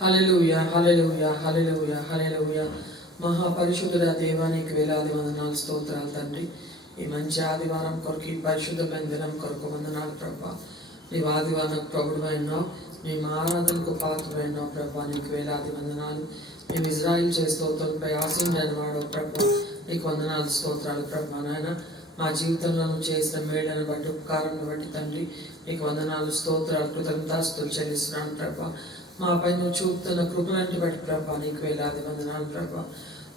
హల్లెలూయా హల్లెలూయా హల్లెలూయా హల్లెలూయా. మహాపరిశుద్ధుడ దేవానికి వేలాది వందనాలు స్తోత్రాలు తండ్రి. ఈ మంచి ఆదివారం కొరకు, ఈ పరిశుద్ధమైన దినం కొరకు వందనాలు ప్రభా. నీవు ఆదివారం ప్రభుడువైనావు, నీ ఆరాధనకు పాత్రమైనావు ప్రభా. నీకు వేలాది వందనాలు. మేము ఇజ్రాయిల్ చే స్తోత్రంపై ఆశీనుడైన వాడు ప్రభా. నీకు వందనాలు స్తోత్రాలు ప్రభా. నాయన మా జీవితంలో చేసిన మేడను బట్టి, ఉపకారాన్ని బట్టి తండ్రి నీకు వందనాలు స్తోత్రాలు కృతజ్ఞతాస్తులు చెల్లిస్తున్నాను ప్రభా. మాపై నువ్వు చూపుతున్న కృపలంటి బట్టి ప్రభా నీకు వేలాది వందనాలు ప్రభా.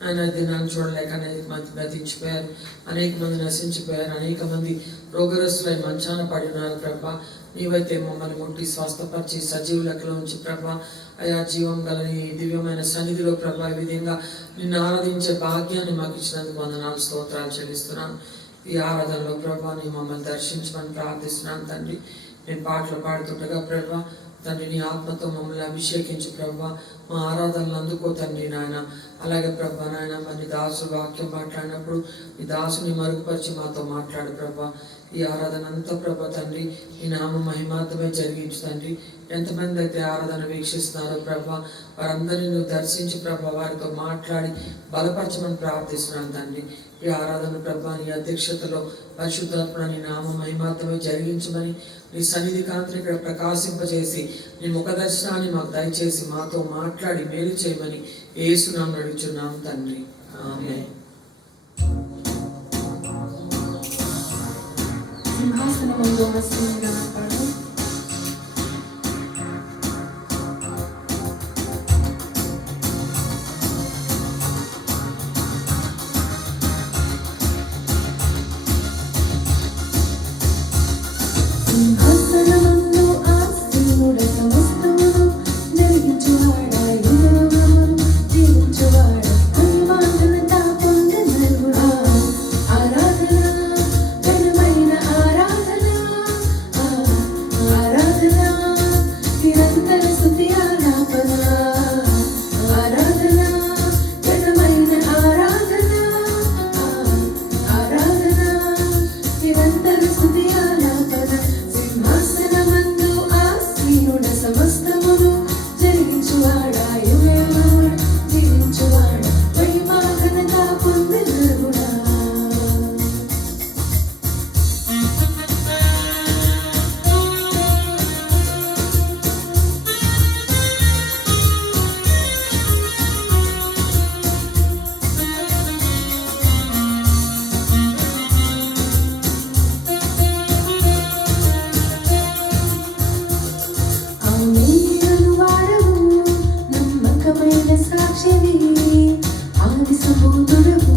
ఆయన దినాన్ని చూడలేక అనేక మంది గతించిపోయారు, అనేక మంది నశించిపోయారు, అనేక మంది రోగరస్తులై మంచాన పడి ఉన్నారు ప్రభా. నీవైతే మమ్మల్ని ముట్టి స్వస్థపరిచి సజీవ లెక్కలో ఉంచి ప్రభా, అయా జీవం గల నీ దివ్యమైన సన్నిధిలో ప్రభా ఈ విధంగా నిన్ను ఆరాధించే భాగ్యాన్ని మాకు ఇచ్చినందుకు వందనాలు స్తోత్రాలు చెల్లిస్తున్నాను. ఈ ఆరాధనలో ప్రభా నీ మమ్మల్ని దర్శించమని ప్రార్థిస్తున్నాను తండ్రి. నేను పాటలు పాడుతుండగా ప్రభా తండ్రి నీ ఆత్మతో మమ్మల్ని అభిషేకించి ప్రభా మా ఆరాధనలు అందుకో తండ్రి నాయన. అలాగే ప్రభా నాయన మరి దాసు వాక్యం మాట్లాడినప్పుడు ఈ దాసుని మరుగుపరిచి మాతో మాట్లాడు ప్రభా. ఈ ఆరాధన అంతా ప్రభా తండ్రి ఈ నామ మహిమార్థమే జరిగించు తండ్రి. ఎంతమంది అయితే ఆరాధన వీక్షిస్తున్నారో ప్రభా వారందరినీ నువ్వు దర్శించి ప్రభా వారితో మాట్లాడి బలపరచమని ప్రార్థిస్తున్నాను తండ్రి. ఈ ఆరాధన ప్రభా నీ అధ్యక్షతలో పరిశుద్ధాత్మ నీ నామ మహిమార్థమే జరిగించమని, నీ సన్నిధి కాంతిని ఇక్కడ ప్రకాశింపజేసి నీ ముఖ దర్శనాన్ని మాకు దయచేసి మాతో మాట్లాడి మేలు చేయమని యేసునామమున అడుగుచున్నాం తండ్రి, ఆమేన్. సింహాసనములో ఆసీనుడైన వాడు, సింహాసనమందు ఆసీనుడ సమస్తమును జరిగించువాడా, యుగయుగములు జీవించువాడా, మహిమాఘనత పొందెదరుడా. ఆరాధన ఘనమైన ఆరాధన, ఆరాధన నిరంతర స్తుతి ఆలాపన. ఆరాధన ఘనమైన ఆరాధన, ఆరాధన నిరంతర స్తుతి ఆలాపన. సింహాసనమందు ఆసీనుడ సమస్తమును జరిగించువాడా, యుగయుగములు జీవించువాడా, మహిమాఘనత పొందెదరుడా. ఆమేను వాడవు, నమ్మకమైన సాక్షివి, ఆది సంబూతుడవు,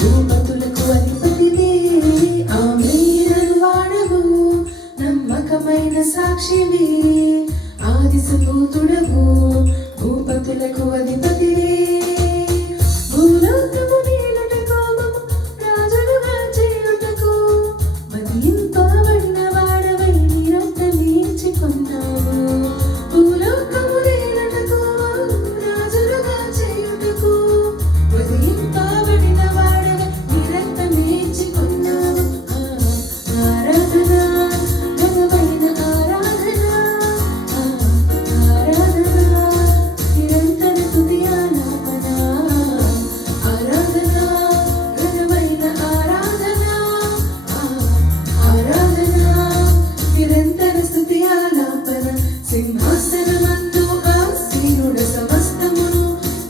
భూపతులకు అధిపతివి. ఆమేను వాడవు, నమ్మకమైన సాక్షివి, ఆది సంబూతుడవు, భూపతులకు అధిపతివి. భూలోకము నీలుటకు, రాజులుగా చేయుటకు, మదింపబడిన వాడవై నీ రక్తము ఇచ్చుకున్నావు. భూలోకము నీలుటకు, రాజులుగా చేయుటకు, మదింపబడిన వాడవై నీ రక్తము ఇచ్చుకున్నావు. ఆరాధన ఘనమైన ఆరాధన, ఆరాధన నిరంతర స్తుతి ఆలాపన. ఆరాధన ఘనమైన ఆరాధన, ఆరాధన నిరంతర స్తుతి ఆలాపన. సింహాసనమందు ఆసీనుడ సమస్తమును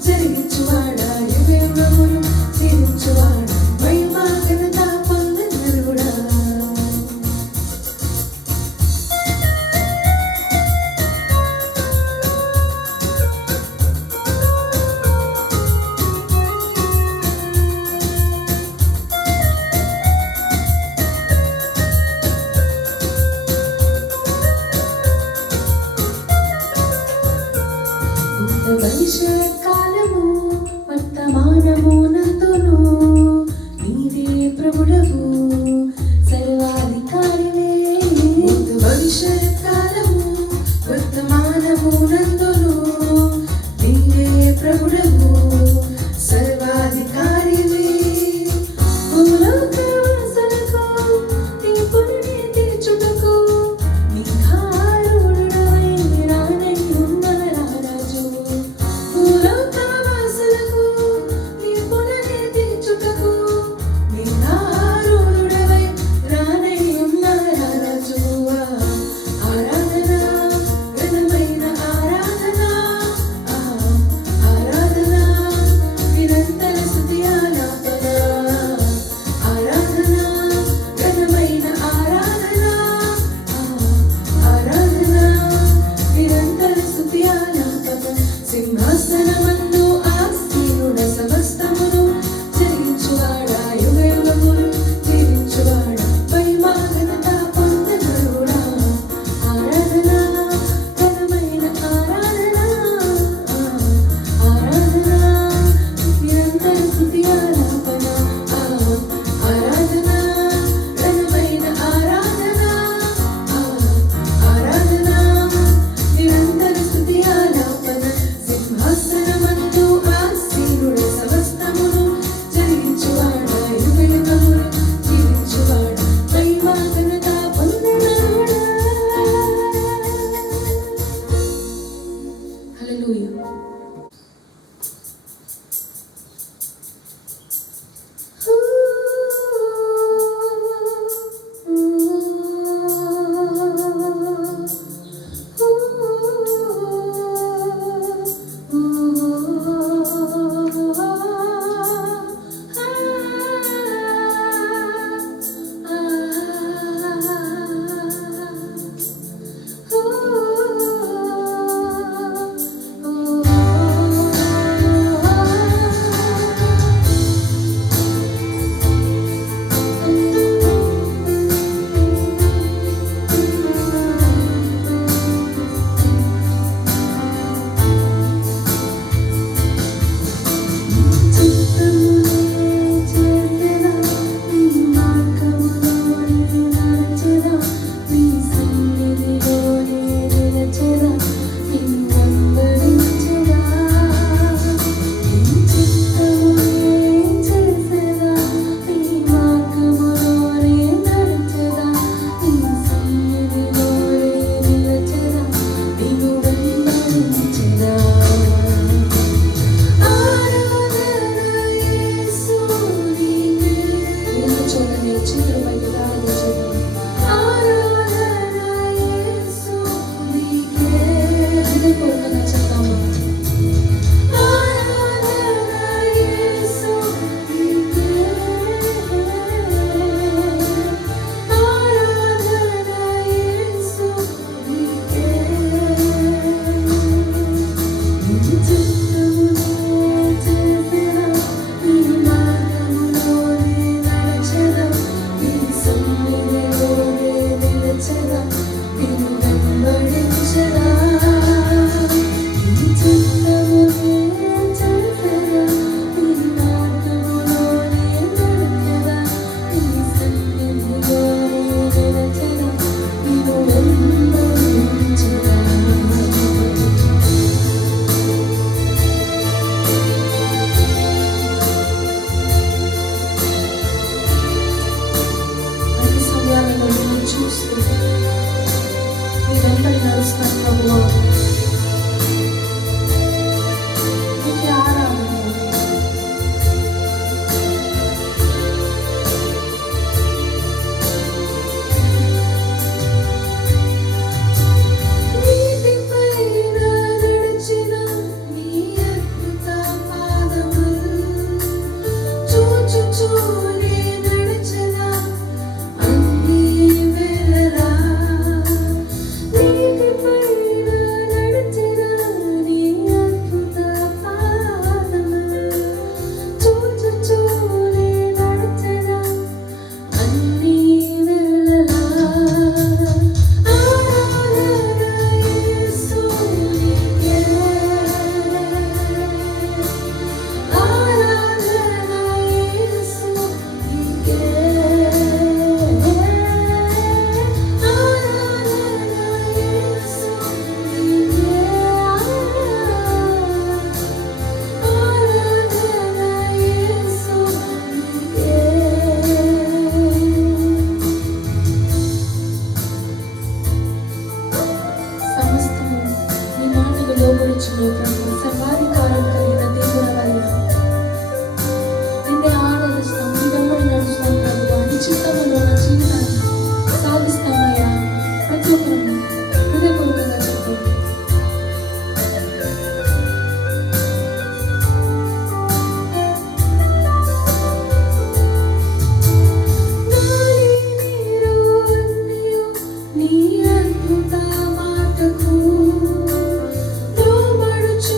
జరిగించువాడా, యుగయుగములు జీవించువాడా, మహిమాఘనత పొందెదరుడా. భూత భవిష్యత్ కాలము వర్తమానము నందును నీవే ప్రభుడవు, సర్వాధికారివే. భూత భవిష్యత్ కాలము వర్తమానము నందును నీవే ప్రభుడవు, సర్వాధికారివే. భూలోకవాసులకు తీర్పుని తీర్చుటకు, మేఘారూఢుడవై రానయ్యున్న రారాజు. హల్లెలూయా. నీ అద్భుత మాటకు లోబడుచు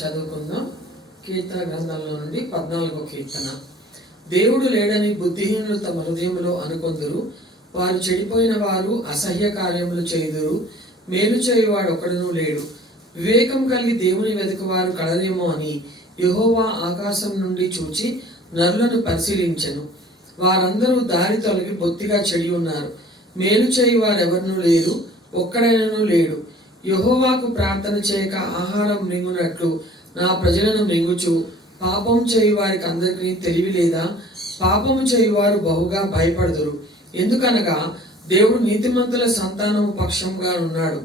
చదువుకుందాం. కీర్తన గ్రంథంలో నుండి 14వ కీర్తన. దేవుడు లేడని బుద్ధిహీనులు తమ హృదయంలో అనుకొందురు. వారు చెడిపోయిన వారు అసహ్య కార్యములు చేయుదురు. మేలు చేయువాడు ఒకడునూ లేడు. వివేకం కలిగి దేవుని వెతుకువారు కలరేమో అని యెహోవా ఆకాశం నుండి చూచి నరులను పరిశీలించెను. వారందరూ దారి తొలగి బొత్తిగా చెడి ఉన్నారు. మేలు చేయువారెవరునూ లేరు, ఒక్కడైనను లేడు. యెహోవాకు ప్రార్థన చేయక ఆహారం మింగునట్లు నా ప్రజలను మింగుచు పాపం చేయువారికి అందరికీ తెలివి లేదా? పాపము చేయువారు బహుగా భయపడుదురు. ఎందుకనగా దేవుడు నీతిమంతుల సంతానము పక్షంగా ఉన్నాడు.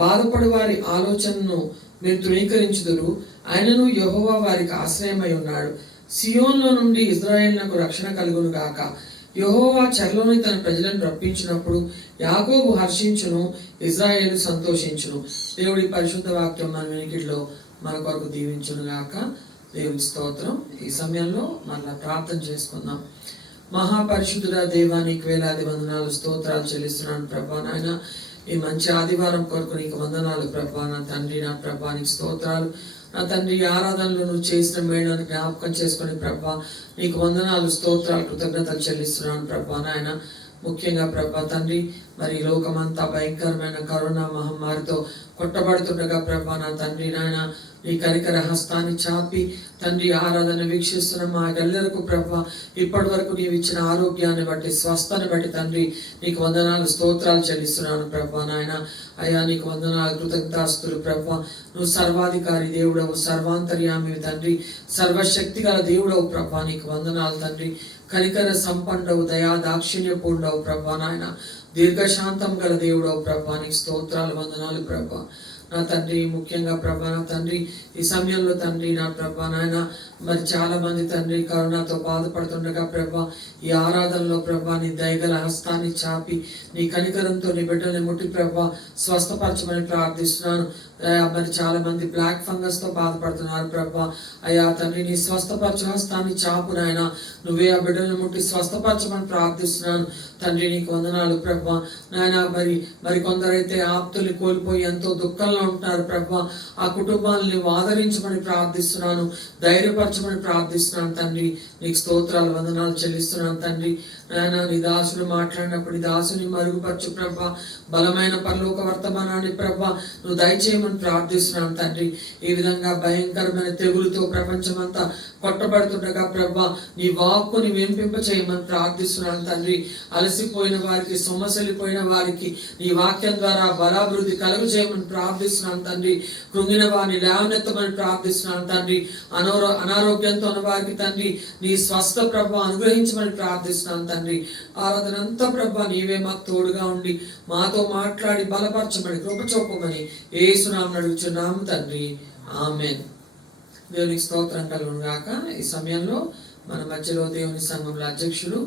బాధపడు వారి ఆలోచనను మీరు తృణీకరించుదురు. ఆయనను యెహోవా వారికి ఆశ్రయమై ఉన్నాడు. సియోన్లో నుండి ఇశ్రాయేలునకు రక్షణ కలుగును గాక. యెహోవా చెరలోని తన ప్రజలను రప్పించినప్పుడు యాకోబు హర్షించును, ఇశ్రాయేలు సంతోషించును. దేవుడి పరిశుద్ధ వాక్యం మన వినికిడిలో మన కొరకు దీవించును గాక. దేవుని స్తోత్రం. ఈ సమయంలో మళ్ళా ప్రార్థన చేసుకుందాం. మహాపరిశుద్ధుడా దేవా, నీకు వేలాది వందనాలు స్తోత్రాలు చెల్లిస్తున్నాను ప్రభా. నాయన, ఈ మంచి ఆదివారం కొరకు నీకు వందనాలు ప్రభా. నా తండ్రి, నా ప్రభా నీకు స్తోత్రాలు. నా తండ్రి, ఆరాధనలో నువ్వు చేసిన మేళను జ్ఞాపకం చేసుకుని ప్రభా నీకు వందనాలు స్తోత్రాలు కృతజ్ఞతలు చెల్లిస్తున్నాను ప్రభా. నాయన, ముఖ్యంగా ప్రభా తండ్రి, మరి లోకమంతా భయంకరమైన కరోనా మహమ్మారితో కొట్టబడుతుండగా ప్రభా నా తండ్రి నాయన, నీ కనికర హస్తాన్ని చాపి తండ్రి ఆరాధన వీక్షిస్తున్న మా గల్లరకు ప్రభా ఇప్పటి వరకు నీవు ఇచ్చిన ఆరోగ్యాన్ని బట్టి, స్వస్థని బట్టి తండ్రి నీకు వందనాలు స్తోత్రాలు చెల్లిస్తున్నాను ప్రభా. నాయన అయ్యా, నీకు వందనాలు కృతజ్ఞతాస్తులు ప్రభా. నువ్వు సర్వాధికారి దేవుడవు, సర్వాంతర్యామి తండ్రి, సర్వశక్తి గల దేవుడవు ప్రభా. నీకు వందనాలు తండ్రి. కనికర సంపన్నవు, దయా దాక్షిణ్యపూర్ణవు ప్రభా. నాయన దీర్ఘశాంతం గల దేవుడవు ప్రభా. నీకు స్తోత్రాలు వందనాలు ప్రభా. నా తండ్రి, ముఖ్యంగా ప్రభా నా తండ్రి ఈ సమయంలో తండ్రి నా ప్రభా నాయన, మరి చాలా మంది తండ్రి కరోనాతో బాధపడుతుండగా ప్రభా ఈ ఆరాధనలో ప్రభా నీ దయగల హస్తాన్ని చాపి నీ కనికరంతో నీ బిడ్డని ముట్టి ప్రభా స్వస్థపరచమని ప్రార్థిస్తున్నాను. మరి చాలా మంది బ్లాక్ ఫంగస్ తో బాధపడుతున్నారు ప్రభా. అయ్యా తండ్రి, నీ స్వస్థపరచ హస్తాన్ని చాపు నాయన. నువ్వే ఆ బిడ్డలను ముట్టి స్వస్థపరచమని ప్రార్థిస్తున్నాను తండ్రి. నీకు వందనాలు ప్రభా. నాయన, మరి కొందరైతే ఆప్తుల్ని కోల్పోయి ఎంతో దుఃఖంలో ఉంటున్నారు ప్రభా. ఆ కుటుంబాలని ఆదరించమని ప్రార్థిస్తున్నాను, ధైర్యపరచమని ప్రార్థిస్తున్నాను తండ్రి. నీకు స్తోత్రాలు వందనాలు చెల్లిస్తున్నాను తండ్రి. నాయన, నీ దాసుడు మాట్లాడినప్పుడు నీ దాసుని మరుగుపరచు ప్రభా. బలమైన పరలోక వర్తమానాన్ని ప్రభా నువ్వు దయచేయమని ప్రార్థిస్తున్నాను తండ్రి. ఈ విధంగా భయంకరమైన తెగులుతో ప్రపంచమంతా కొట్టబడుతుండగా ప్రభా నీ వాక్కుని వినిపింప చేయమని ప్రార్థిస్తున్నాను తండ్రి. అలసిపోయిన వారికి, సొమ్మసలిపోయిన వారికి నీ వాక్యం ద్వారా బలాభివృద్ధి కలుగు చేయమని ప్రార్థిస్తున్నాను తండ్రి. కృంగిన వారిని లేవనెత్తమని ప్రార్థిస్తున్నాను తండ్రి. అనారోగ్యంతో ఉన్న వారికి తండ్రి నీ స్వస్థ ప్రభా అనుగ్రహించమని ప్రార్థిస్తున్నాను తండ్రి. ఆరాధన అంతా ప్రభా నీవే మాకు తోడుగా ఉండి మాతో మాట్లాడి బలపరచమని, కృప చూపమని యేసునామమున అడుగుచున్నాము తండ్రి. ఆమేన్. దేవునికి స్తోత్రం కలుగును గాక. ఈ సమయంలో మన మధ్యలో దేవుని సంఘంలో అధ్యక్షుడు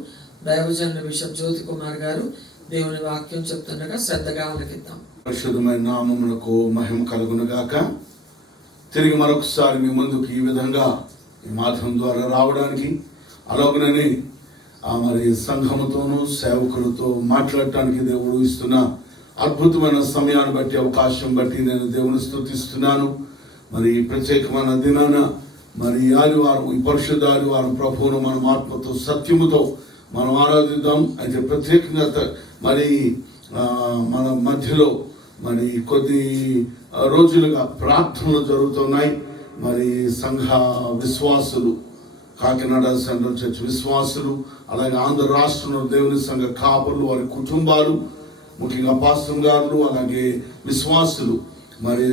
దైవజనుల బిషప్ జ్యోతి కుమార్ గారు దేవుని వాక్యం చెప్తుండగా శ్రద్ధగా ఆలకిద్దాం. పరిశుద్ధమైన నామమునకు మహిమ కలుగును గాక. తిరిగి మరొకసారి మీ ముందుకు ఈ విధంగా ఈ మాధ్యమం ద్వారా రావడానికి, అలాగనే మరి సంఘముతోనూ సేవకులతో మాట్లాడటానికి దేవుడు ఇస్తున్న అద్భుతమైన సమయాన్ని బట్టి, అవకాశం బట్టి నేను దేవుని స్తుతిస్తున్నాను. మరి ప్రత్యేకమైన దినాన మరి ఆదివారం, ఈ పరిశుద్ధ ఆదివారం ప్రభువును మనం ఆత్మతో సత్యముతో మనం ఆరాధిద్దాం. అయితే ప్రత్యేకంగా మరి మన మధ్యలో మరి కొద్ది రోజులుగా ప్రార్థనలు జరుగుతున్నాయి. మరి సంఘ విశ్వాసులు, కాకినాడ సెంట్రల్ చర్చ్ విశ్వాసులు, అలాగే ఆంధ్ర రాష్ట్రంలో దేవుని సంఘ కాపర్లు, వారి కుటుంబాలు, ముఖ్యంగా పాస్టర్ గారు, అలాగే విశ్వాసులు మరి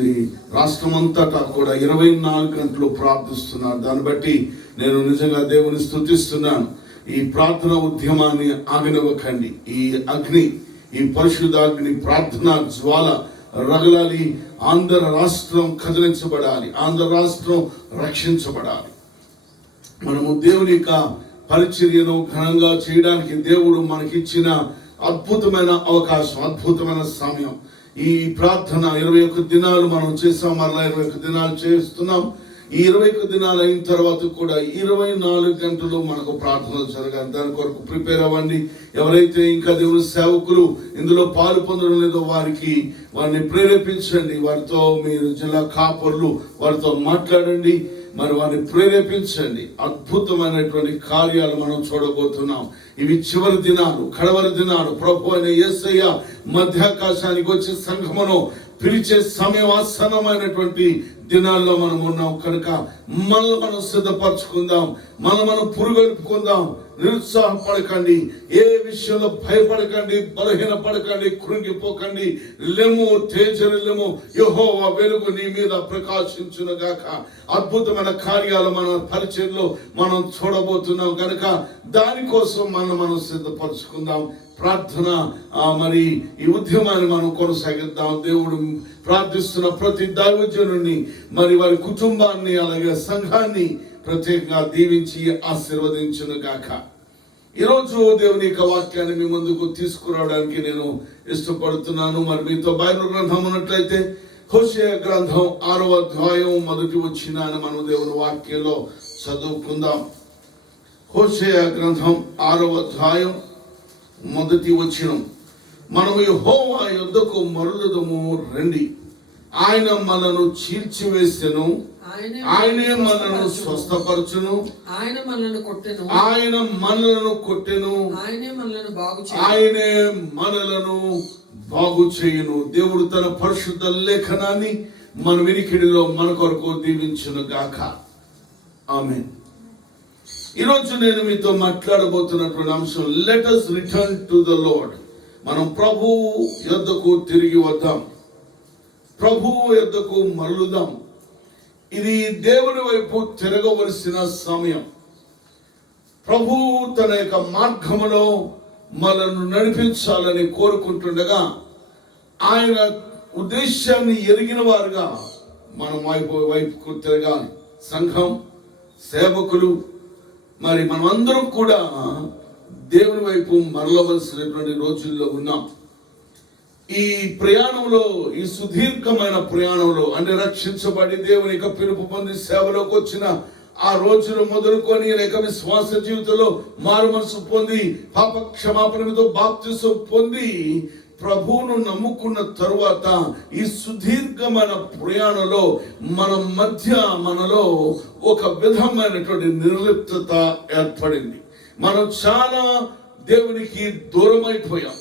రాష్ట్రం అంతటా కూడా 24 గంటలు ప్రార్థిస్తున్నారు. దాన్ని బట్టి నేను నిజంగా దేవుని స్తుతిస్తున్నాను. ఈ ప్రార్థన ఉద్యమాన్ని ఆగనివ్వకండి. ఈ అగ్ని, ఈ పరిశుద్ధాగ్ని, ప్రార్థనా జ్వాల రగలాలి. ఆంధ్ర రాష్ట్రం కదిలించబడాలి, ఆంధ్ర రాష్ట్రం రక్షించబడాలి. మనము దేవుని యొక్క పరిచర్యను ఘనంగా చేయడానికి దేవుడు మనకిచ్చిన అద్భుతమైన అవకాశం, అద్భుతమైన సమయం. ఈ ప్రార్థన 21 దినాలు మనం చేసాం, మరలా 21 దినాలు చేస్తున్నాం. ఈ 21 దినాలు అయిన తర్వాత కూడా 24 గంటలు మనకు ప్రార్థనలు జరగాలి. దాని కొరకు ప్రిపేర్ అవ్వండి. ఎవరైతే ఇంకా దేవుని సేవకులు ఇందులో పాలు పొందడం లేదో వారిని ప్రేరేపించండి. వారితో మీరు జిల్లా కాపర్లు వారితో మాట్లాడండి, మరి వారిని ప్రేరేపించండి. అద్భుతమైనటువంటి కార్యాలు మనం చూడబోతున్నాం. ఇవి చివరి దినాలు, కడవరి దినాలు. ప్రభు అయిన యేసయ్య మధ్యాకాశానికి వచ్చే సంఘమును పిలిచే సమయం ఆసన్నమైనటువంటి దినాల్లో మనం ఉన్నాం కనుక మనల్ని మనం సిద్ధపరచుకుందాం, మనం పురుగొల్పుకుందాం. నిరుత్సాహపడకండి, ఏ విషయంలో భయపడకండి, బలహీనపడకండి, కృంగిపోకండి. లెమ్ము, తేజరిల్లెము, యెహోవా వెలుగు నీ మీద ప్రకాశించును గాక. అద్భుతమైన కార్యాలు మన పరిచయంలో మనం చూడబోతున్నాం కనుక దానికోసం మనం సిద్ధపరచుకుందాం. ప్రార్థన మరి ఈ ఉద్యమాన్ని మనం కొనసాగిద్దాం. దేవుడు ప్రార్థిస్తున్న ప్రతి దైవజనుని, మరి వారి కుటుంబాన్ని, అలాగే సంఘాన్ని ప్రత్యేకంగా దీవించి ఆశీర్వదించును గాక. ఈరోజు దేవుని యొక్క వాక్యాన్ని మీ ముందుకు తీసుకురావడానికి నేను ఇష్టపడుతున్నాను. మరి మీతో బైబిల్ గ్రంథం ఉన్నట్లయితే హోషేయ గ్రంథం 6వ అధ్యాయం మొదటి వచనాన్ని మనం దేవుని వాక్యంలో చదువుకుందాం. హోషేయ గ్రంథం 6వ అధ్యాయం మొదటి వచనం. మనము యెహోవా యొద్దకు మరలుదము రండి, ఆయన మనను చీల్చివేసెను, ఆయనే మనను స్వస్థపరచును, ఆయన మనలను కొట్టెను, ఆయన మనలను కొట్టెను, ఆయనే మనలను బాగు చేయును. దేవుడు తన పరిశుద్ధ లేఖనాన్ని మన వినికిడిలో మన కొరకు దీవించును గాక. ఆమేన్. ఈరోజు నేను మీతో మాట్లాడబోతున్నటువంటి అంశం, let us return to the lord. మనం ప్రభువు యొద్దకు తిరిగి వద్దాం, ప్రభువు యొద్దకు మరలుదాం. ఇది దేవుని వైపు తిరగవలసిన సమయం. ప్రభువు తన యొక్క మార్గములో మనల్ని నడిపించాలని కోరుకుంటుండగా ఆయన ఉద్దేశాన్ని ఎరిగిన వారుగా మనం వైపుకు తిరగాలి. సంఘం, సేవకులు, మరి మనమందరం కూడా దేవుని వైపు మరలవలసినటువంటి రోజుల్లో ఉన్నాం. ఈ ప్రయాణంలో, ఈ సుదీర్ఘమైన ప్రయాణంలో, అంటే రక్షించబడి దేవుని యొక్క పిలుపు పొంది సేవలోకి వచ్చిన ఆ రోజును మొదలుకొని, లేక విశ్వాస జీవితంలో మారు మనసు పొంది పాప క్షమాపణతో బాప్తిసం పొంది ప్రభువును నమ్ముకున్న తరువాత ఈ సుదీర్ఘమైన ప్రయాణంలో మనలో ఒక విధమైనటువంటి నిర్లిప్తత ఏర్పడింది. మనం చాలా దేవునికి దూరమైపోయాం.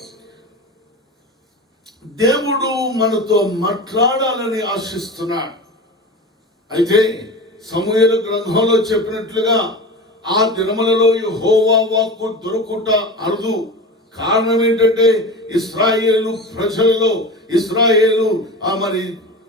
దేవుడు మనతో మాట్లాడాలని ఆశిస్తున్నాడు. అయితే సమూయేలు గ్రంథంలో చెప్పినట్లుగా ఆ దినములలో యెహోవా వాక్కు దొరుకుట అరుదు. కారణం ఏంటంటే ఇశ్రాయేలు ప్రజలలో, మరి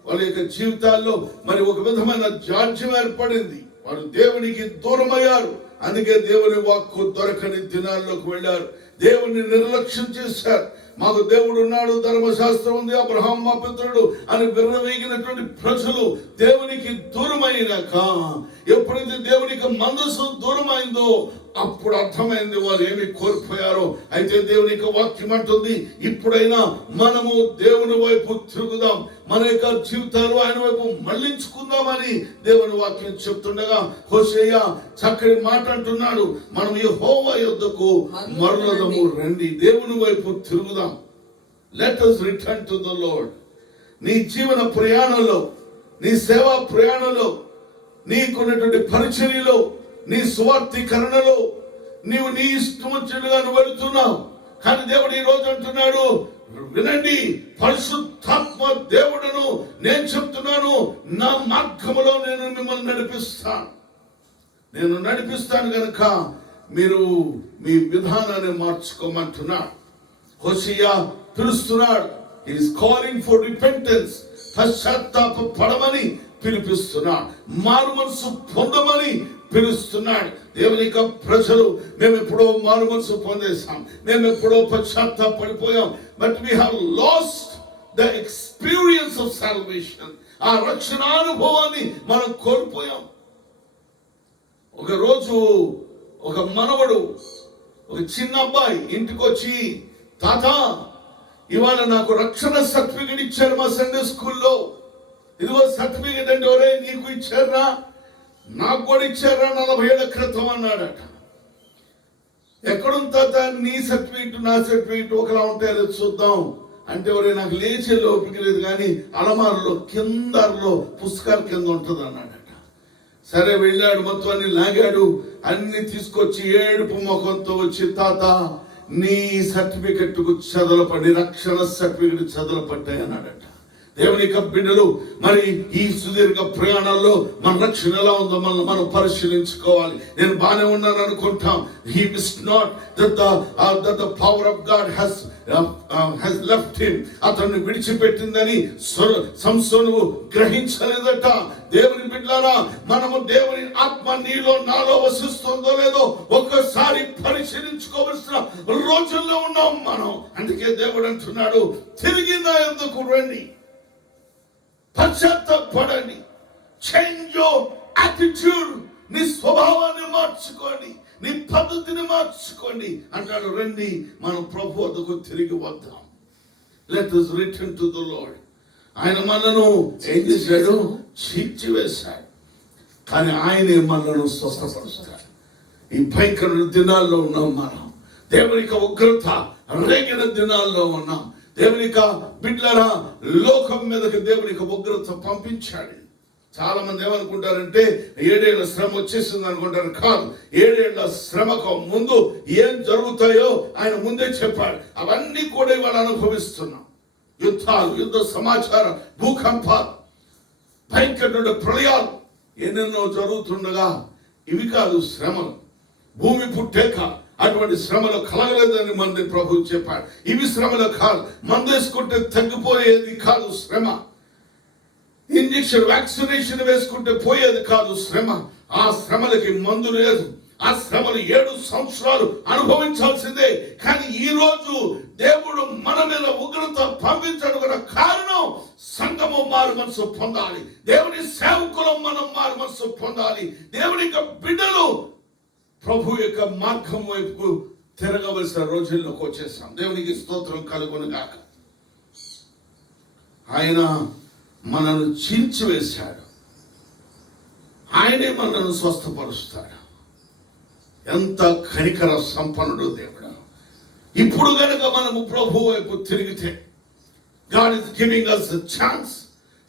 వాళ్ళ యొక్క జీవితాల్లో మరి ఒక విధమైన జాడ్యం ఏర్పడింది. వారు దేవునికి దూరమయ్యారు. అందుకే దేవుని వాక్కు దొరకని దినాల్లోకి వెళ్ళారు. దేవుని నిర్లక్ష్యం చేశారు. మాకు దేవుడు ఉన్నాడు, ధర్మశాస్త్రం ఉంది, అబ్రహాం మా పితరుడు అని విర్రవీగినటువంటి ప్రజలు దేవునికి దూరమైనాక, ఎప్పుడైతే దేవునికి మందసం దూరమైందో అప్పుడు అర్థమైంది వారు ఏమి కోల్పోయారో. అయితే దేవుని యొక్క వాక్యం అంటుంది, ఇప్పుడైనా మనము దేవుని వైపు తిరుగుదాం, మన యొక్క జీవితాలు ఆయన వైపు మళ్లించుకుందామని దేవుని వాక్యం చెప్తుండగా హోషేయ చక్కటి మాట అంటున్నాడు, మనం యెహోవా యొద్దకు మరలుదము రండి, దేవుని వైపు తిరుగుదాం. Let us return to the Lord. నీ జీవన ప్రయాణంలో, నీ సేవా ప్రయాణంలో, నీకున్నటువంటి పరిచర్యలో, నీ సువార్థీకరణలో నీవు నీ ఇష్టం వచ్చినట్టుగా నువ్వు వెళుతున్నావు. కానీ దేవుడు ఈ రోజు అంటున్నాడు, వినండి, పరిశుద్ధాత్మ దేవుడును నేను చెప్తున్నాను, నా మార్గములో నేను మిమ్మల్ని నడిపిస్తాను కనుక మీరు మీ విధానాన్ని మార్చుకోమంటున్నాడు. హోషేయ పిలుస్తున్నాడు. He is calling for repentance. పశ్చాత్తాప పడమని పిలిపిస్తున్నాడు, మారు మనసు పొందమని పిలుస్తున్నాడు. దేవుని యొక్క ప్రజలు మేము ఎప్పుడో మారు మనసు పొందేసాం, మేము ఎప్పుడో పశ్చాత్తాపడిపోయాం. But we have lost the experience of salvation. ఆ రక్షణ అనుభవాన్ని మనం కోల్పోయాం. ఒక రోజు ఒక మనవడు, ఒక చిన్న అబ్బాయి ఇంటికి వచ్చి, తాత ఇవాళ నాకు రక్షణ సర్టిఫికెట్ ఇచ్చారు మా సండే స్కూల్లో, ఇదిగో సర్టిఫికెట్ అంటే ఒరే నీకు ఇచ్చారా, నాకు కూడా ఇచ్చారా 40 ఏళ్ల క్రితం అన్నాడట. ఎక్కడుందా నీ సర్టిఫికెట్ నా సర్టిఫికెట్ ఒకలా ఉంటాయో చూద్దాం అంటే ఒరే నాకు లేచే ఓపిక లేదు, కానీ అలమారులో కిందలో పుస్తకాల కింద ఉంటుంది అన్నాడట. సరే వెళ్ళాడు, మొత్తం అన్ని లాగాడు, అన్ని తీసుకొచ్చి ఏడుపు ముఖంతో వచ్చి, తాత నీ సర్టిఫికెట్కు చదలపడి రక్షణ సర్టిఫికెట్ చదలపడ్డాయి అన్నాడట. దేవుని యొక్క బిడ్డలు, మరి ఈ సుదీర్ఘ ప్రయాణాల్లో మన రక్షణ ఎలా ఉందో మనం పరిశీలించుకోవాలి. నేను బాగానే ఉన్నాను అనుకుంటాం. He missed not that the power of God has left him. అతన్ని విడిచిపెట్టిందని సంసోను గ్రహించలేదట. దేవుని బిడ్డలారా, మనము దేవుని ఆత్మ నీలో నాలో వసిస్తుందో లేదో ఒక్కసారి పరిశీలించుకోవలసిన రోజుల్లో ఉన్నాం మనం. అందుకే దేవుడు అంటున్నాడు, తిరిగి నా యందుకు రండి, పశ్చాత్తాపడండి, చేంజ్ యువర్ యాటిట్యూడ్, నీ స్వభావాన్ని మార్చుకోండి, నీ పద్ధతిని మార్చుకోండి అంటాడు. రండి మనం ప్రభు వద్దకు తిరిగి వద్దాం. Let us return to the Lord. ఆయన మనను ఏం చేశాడు? చీల్చివేశాడు, కానీ ఆయనే మనను స్వస్థపరుస్తాడు. ఈ భయంకర దినాల్లో ఉన్నాం మనం. దేవుని యొక్క ఉగ్రత రేగిన దినాల్లో ఉన్నాం. దేవుని యొక్క బిడ్డలారా, లోకం మీదకి దేవుని యొక్క ఉగ్రత పంపించాడు. చాలా మంది ఏమనుకుంటారంటే 7 ఏళ్ల శ్రమ వచ్చేసింది అనుకుంటారు. కాదు, 7 ఏళ్ల శ్రమకు ముందు ఏం జరుగుతాయో ఆయన ముందే చెప్పాడు. అవన్నీ కూడా ఇవాళ అనుభవిస్తున్నాం. యుద్ధాలు, యుద్ధ సమాచారం, భూకంపాలు, భయంకర ప్రళయాలు ఎన్నెన్నో జరుగుతుండగా ఇవి కాదు శ్రమలు. భూమి పుట్టాక అటువంటి శ్రమలు కలగలేదని మంది ప్రభు చెప్పాడు. ఇవి శ్రమలు కాదు, మందేసుకుంటే తగ్గిపోయేది కాదు శ్రమ. ఇంజెక్షన్ వ్యాక్సినేషన్ వేసుకుంటే పోయేది కాదు శ్రమ. ఆ శ్రమలకి మందు లేదు. ఆ శ్రమలు 7 సంవత్సరాలు అనుభవించాల్సిందే. కానీ ఈ రోజు దేవుడు మన మీద ఉగ్రత పంపించడం కారణం సంఘము మారు మనసు పొందాలి. దేవుని సేవకులం మనం మారు మనసు పొందాలి. దేవుని యొక్క బిడ్డలు ప్రభు యొక్క మార్గం వైపుకు తిరగవలసిన రోజుల్లోకి వచ్చేసాం. దేవునికి స్తోత్రం కలుగును గాక. ఆయన మనను చీల్చివేశాడు, ఆయనే మనను స్వస్థపరుస్తాడు. ఎంత కనికర సంపన్నుడు దేవుడు. ఇప్పుడు గనక మనము ప్రభు వైపు తిరిగితే God is giving us a chance,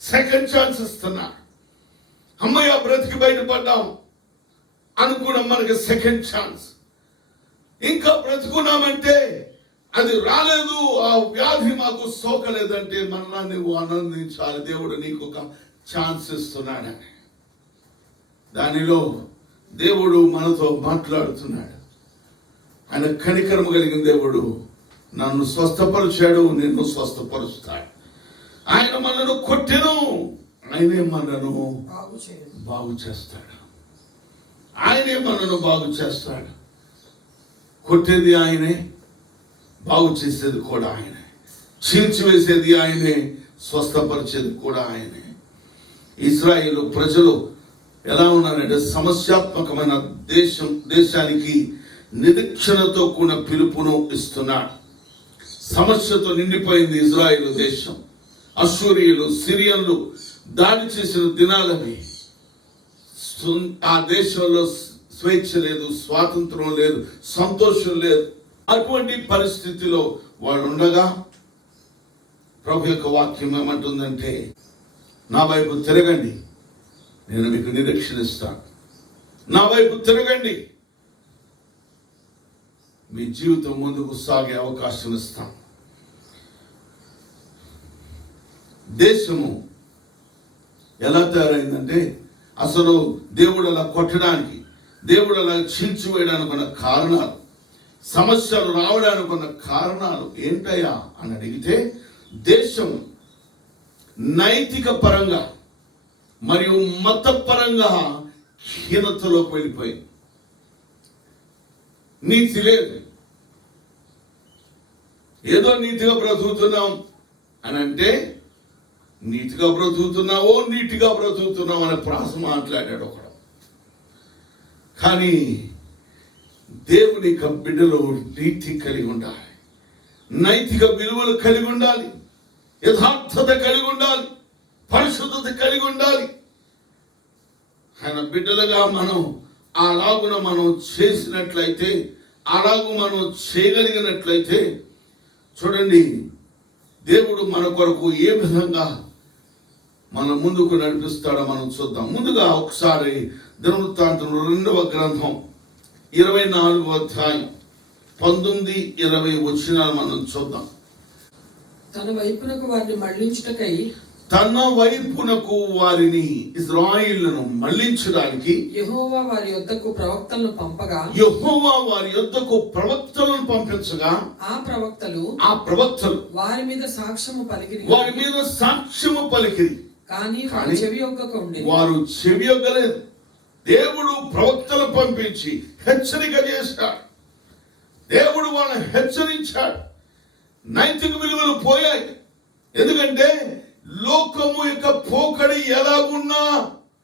second chance ఇస్తున్నాడు. అమ్మయ్య బ్రతికి బయటపడ్డాం అనుకున్నాం, మనకి సెకండ్ ఛాన్స్. ఇంకా బ్రతుకున్నామంటే అది రాలేదు, ఆ వ్యాధి మాకు సోకలేదంటే మరణాన్ని నువ్వు ఆనందించాలి. దేవుడు నీకు ఒక ఛాన్స్ ఇస్తున్నాడని. దానిలో దేవుడు మనతో మాట్లాడుతున్నాడు. ఆయన కనికరము కలిగిన దేవుడు. నన్ను స్వస్థపరిచాడు, నిన్ను స్వస్థపరుస్తాడు. ఆయన మనను కొట్టెను, ఆయనే మనను బాగు చేస్తాడు. ఆయనే మనను బాగు చేస్తాడు. కొట్టేది ఆయనే, బాగు చేసేది కూడా ఆయనే, చీల్చివేసేది ఆయనే, స్వస్థపరిచేది కూడా ఆయనే. ఇశ్రాయేలు ప్రజలు ఎలా ఉన్నారంటే సమస్యాత్మకమైన దేశానికి నిరీక్షణతో కూడిన పిలుపును ఇస్తున్నాడు. సమస్యతో నిండిపోయింది ఇజ్రాయేలు దేశం. అశ్షూరీయులు, సిరియన్లు దాడి చేసిన దినాలని. ఆ దేశంలో స్వేచ్ఛ లేదు, స్వాతంత్రం లేదు, సంతోషం లేదు. అటువంటి పరిస్థితిలో వాళ్ళు ఉండగా ప్రభు యొక్క వాక్యం ఏమంటుందంటే, నా వైపు తిరగండి, నేను మీకు నిరీక్షణ ఇస్తాను. నా వైపు తిరగండి, మీ జీవితం ముందుకు సాగే అవకాశం ఇస్తాను. దేశము ఎలా తయారైందంటే, అసలు దేవుడు అలా కొట్టడానికి, దేవుడు అలా చీల్చివేయడానికి ఉన్న కారణాలు, సమస్యలు రావడానికి ఉన్న కారణాలు ఏంటయ్యా అని అడిగితే, దేశం నైతిక పరంగా మరియు మతపరంగా హీనతలోకి వెళ్ళిపోయింది. నీతి లేదు. ఏదో నీతిగా బ్రతుకుతున్నాం అని అంటే, నీతిగా బ్రతుకుతున్నావో నీటిగా బ్రతుకుతున్నావు అనే ప్రాస మాట్లాడాడు ఒకడు. కానీ దేవుని బిడ్డలో నీతి కలిగి ఉండాలి, నైతిక విలువలు కలిగి ఉండాలి, యథార్థత కలిగి ఉండాలి, పరిశుద్ధత కలిగి ఉండాలి. ఆయన బిడ్డలుగా మనం అలాగున మనం చేసినట్లయితే, అలాగూ మనం చేయగలిగినట్లయితే చూడండి, దేవుడు మన కొరకు ఏ విధంగా మన ముందుకు నడిపిస్తాడో మనం చూద్దాం. ముందుగా ఒకసారి దినవృత్తాంతం 2వ గ్రంథం 24వ అధ్యాయం 19-20 వచనాలు మనం చూద్దాం. తన వైపునకు వారిని మళ్లించుటకై, తన వైపునకు వారిని ఇశ్రాయేలును మళ్లించడానికి యెహోవా వారి యొద్దకు ప్రవక్తలను పంపగా, యెహోవా వారి యొద్దకు ప్రవక్తలను పంపించగా, ఆ ప్రవక్తలు వారి మీద సాక్ష్యము పలికిరి, వారి మీద సాక్ష్యము పలికిరి. కానీ వారు చెవి యొక్కక ఉండేది. వారు చెవి యొక్కలేదు. దేవుడు ప్రవక్తలు పంపించి హెచ్చరిక చేశాడు. దేవుడు వాళ్ళని హెచ్చరించాడు. నైతిక విలువలు పోయాయి. ఎందుకంటే లోకము యొక్క పోకడి ఎలాగున్నా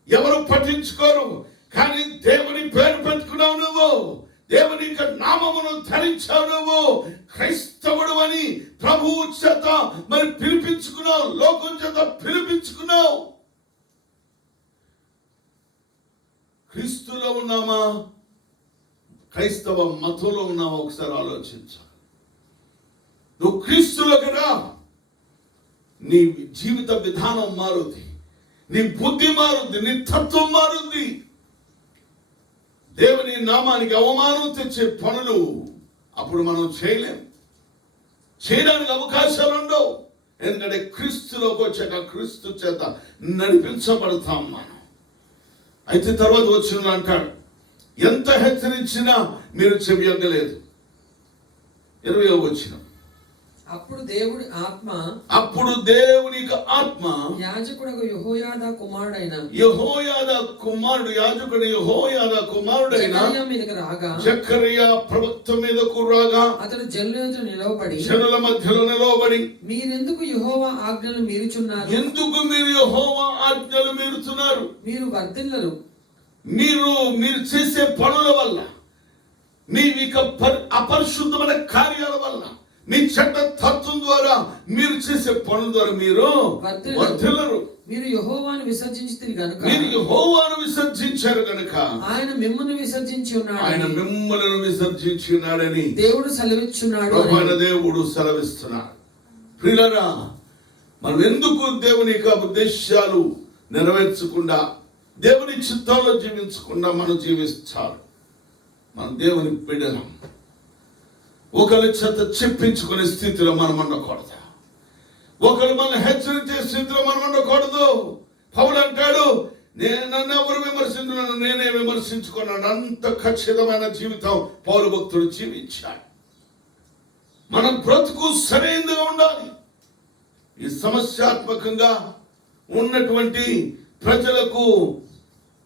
ఎవరు పట్టించుకోరు. కానీ దేవుని పేరు పెట్టుకున్నావు నువ్వు, దేవుని యొక్క నామమును ధరించావు నువ్వు, క్రైస్తవుడు అని ప్రభువు చేత మరి పిలిపించుకున్నావు, లోకం చేత పిలిపించుకున్నావు. క్రీస్తులో ఉన్నామా, క్రైస్తవ మతంలో ఉన్నామా? ఒకసారి ఆలోచించాలి. నువ్వు క్రీస్తులోకి రా, నీ జీవిత విధానం మారుద్ది, నీ బుద్ధి మారుద్ది, నీ తత్వం మారుద్ది. దేవుని నామానికి అవమానం తెచ్చే పనులు అప్పుడు మనం చేయలేం, చేయడానికి అవకాశాలు ఉండవు. ఎందుకంటే క్రీస్తులోకి వచ్చాక క్రీస్తు చేత నడిపించబడతాం మనం. అయితే తర్వాత వచ్చిన అంటాడు, ఎంత హెచ్చరించినా మీరు చెవియొగ్గలేదు. 20వ వచనం, అప్పుడు దేవుని ఆత్మ యాజకుడు యెహోయాదా కుమారుడైన జకర్యా ప్రవక్త మీదకు రాగా, అతడు నిలవబడి జనుల మధ్యలో నిలవబడి, మీరెందుకు యెహోవా ఆజ్ఞలు మీరుచున్నారు? ఎందుకు మీరు యెహోవా ఆజ్ఞలు మీరుతున్నారు? మీరు వర్ధిల్లరు. మీరు చేసే పనుల వల్ల, మీ అపరిశుద్ధమైన కార్యాల వల్ల, మీ చెడ్డ తత్వం ద్వారా, మీరు చేసే పనుల ద్వారా మీరు వర్ధిల్లరు. మీరు యెహోవాను విసర్జించితిరి గనుక, మీరు యెహోవాను విసర్జించారు గనుక ఆయన మిమ్మును విసర్జించి ఉన్నాడు, ఆయన మిమ్మల్ని విసర్జించి ఉన్నాడని దేవుడు సెలవిచ్చున్నాడు. దేవుడు సెలవిస్తున్నాడు. ప్రియులారా, మనం ఎందుకు దేవుని యొక్క ఉద్దేశాలు నెరవేర్చకుండా, దేవుని చిత్తంలో జీవించకుండా మనం జీవిస్తాం? మనం దేవుని బిడ్డలం. ఒకరి చేత చెప్పించుకునే స్థితిలో మనం ఉండకూడదు. ఒకరు మనం హెచ్చరించే స్థితిలో మనం ఉండకూడదు. పౌలు అంటాడు, నన్ను ఎవరు విమర్శించున్నాను, నేనే విమర్శించుకున్నాను. అంత ఖచ్చితమైన జీవితం పౌలు భక్తుడు జీవించాడు. మనం బ్రతుకు సరైనదిగా ఉండాలి. ఈ సమస్యాత్మకంగా ఉన్నటువంటి ప్రజలకు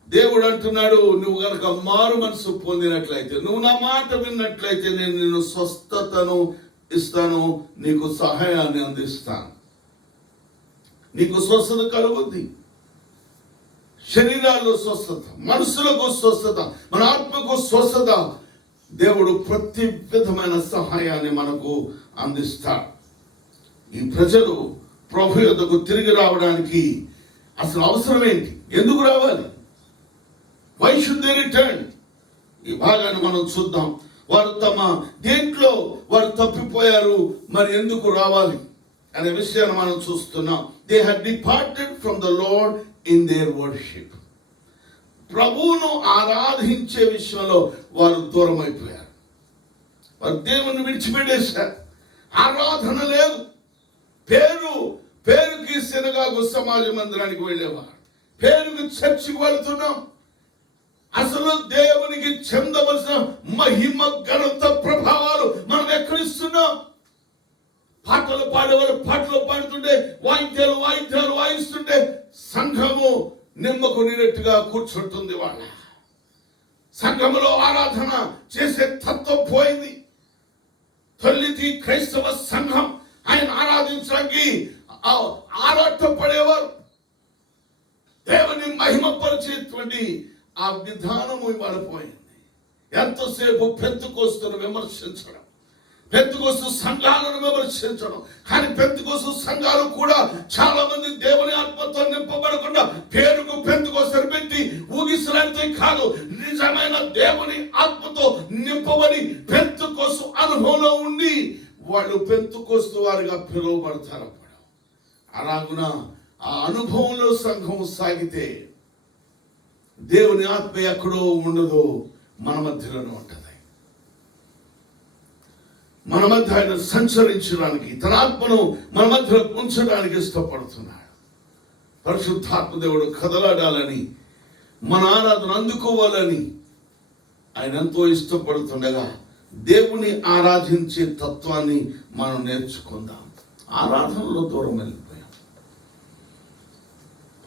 దేవుడు అంటున్నాడు, నువ్వు కనుక మారు మనసు పొందినట్లయితే, నువ్వు నా మాట విన్నట్లయితే, నేను నిన్ను స్వస్థతను ఇస్తాను, నీకు సహాయాన్ని అందిస్తాను, నీకు స్వస్థత కలుగుద్ది. శరీరాల్లో స్వస్థత, మనసులకు స్వస్థత, మన ఆత్మకు స్వస్థత. దేవుడు ప్రతి విధమైన సహాయాన్ని మనకు అందిస్తాడు. ఈ ప్రజలు ప్రభు యొద్దకు తిరిగి రావడానికి అసలు అవసరం ఏంటి? ఎందుకు రావాలి? Why should they return? ఈ భాగాన్ని మనం చూద్దాం. వారు తమ దేంట్లో వారు తప్పిపోయారు, మరి ఎందుకు రావాలి అనే విషయాన్ని మనం చూస్తున్నాం. They had departed from the Lord in their worship. ప్రభువును ఆరాధించే విషయంలో వారు దూరం అయిపోయారు. వారు దేవుని విడిచిపెట్టేశారు. ఆరాధన లేదు. పేరుకి సినగాగు సమాజ మందిరానికి వెళ్ళేవారు, పేరుకి చర్చికి వెళుతున్నాం. అసలు దేవునికి చెందవలసిన మహిమ, ఘనత, ప్రభావాలు మనం ఎక్కడిస్తున్నాం? పాటలు పాడేవారు పాటలు పాడుతుంటే, వాయిద్యాలు వాయిస్తుంటే సంఘము నిమ్మకు నీరెట్టుగా కూర్చుంటుంది. వాళ్ళ సంఘములో ఆరాధన చేసే తత్వం పోయింది. తొలిటి క్రైస్తవ సంఘం ఆయన ఆరాధించడానికి ఆరాటపడేవారు. దేవుని మహిమపరిచేటువంటి ఆ విధానము ఇవాళ పోయింది. ఎంతసేపు పెంతెకోస్తును విమర్శించడం, పెంతెకోస్తు సంఘాలను విమర్శించడం. కానీ పెంతెకోస్తు సంఘాలు కూడా చాలా మంది దేవుని ఆత్మతో నింపబడకుండా పేరుకు పెంతెకోస్తు పెట్టి ఊగిస మాట్లాడితే కాదు, నిజమైన దేవుని ఆత్మతో నింపబడి పెంతెకోస్తు అనుభవంలో ఉండి వాళ్ళు పెంతెకోస్తు వారిగా పిలువబడతారు. అప్పుడు అలాగున ఆ అనుభవంలో సంఘం సాగితే దేవుని ఆత్మ ఎక్కడో ఉండదో మన మధ్యలోనే ఉంటుంది. మన మధ్య ఆయన సంచరించడానికి, తన ఆత్మను మన మధ్యలో ఉంచడానికి ఇష్టపడుతున్నాడు. పరిశుద్ధాత్మ దేవుడు కదలాడాలని, మన ఆరాధన అందుకోవాలని ఆయన ఎంతో ఇష్టపడుతుండగా దేవుని ఆరాధించే తత్వాన్ని మనం నేర్చుకుందాం. ఆరాధనలో దూరం వెళ్ళిపోయాం,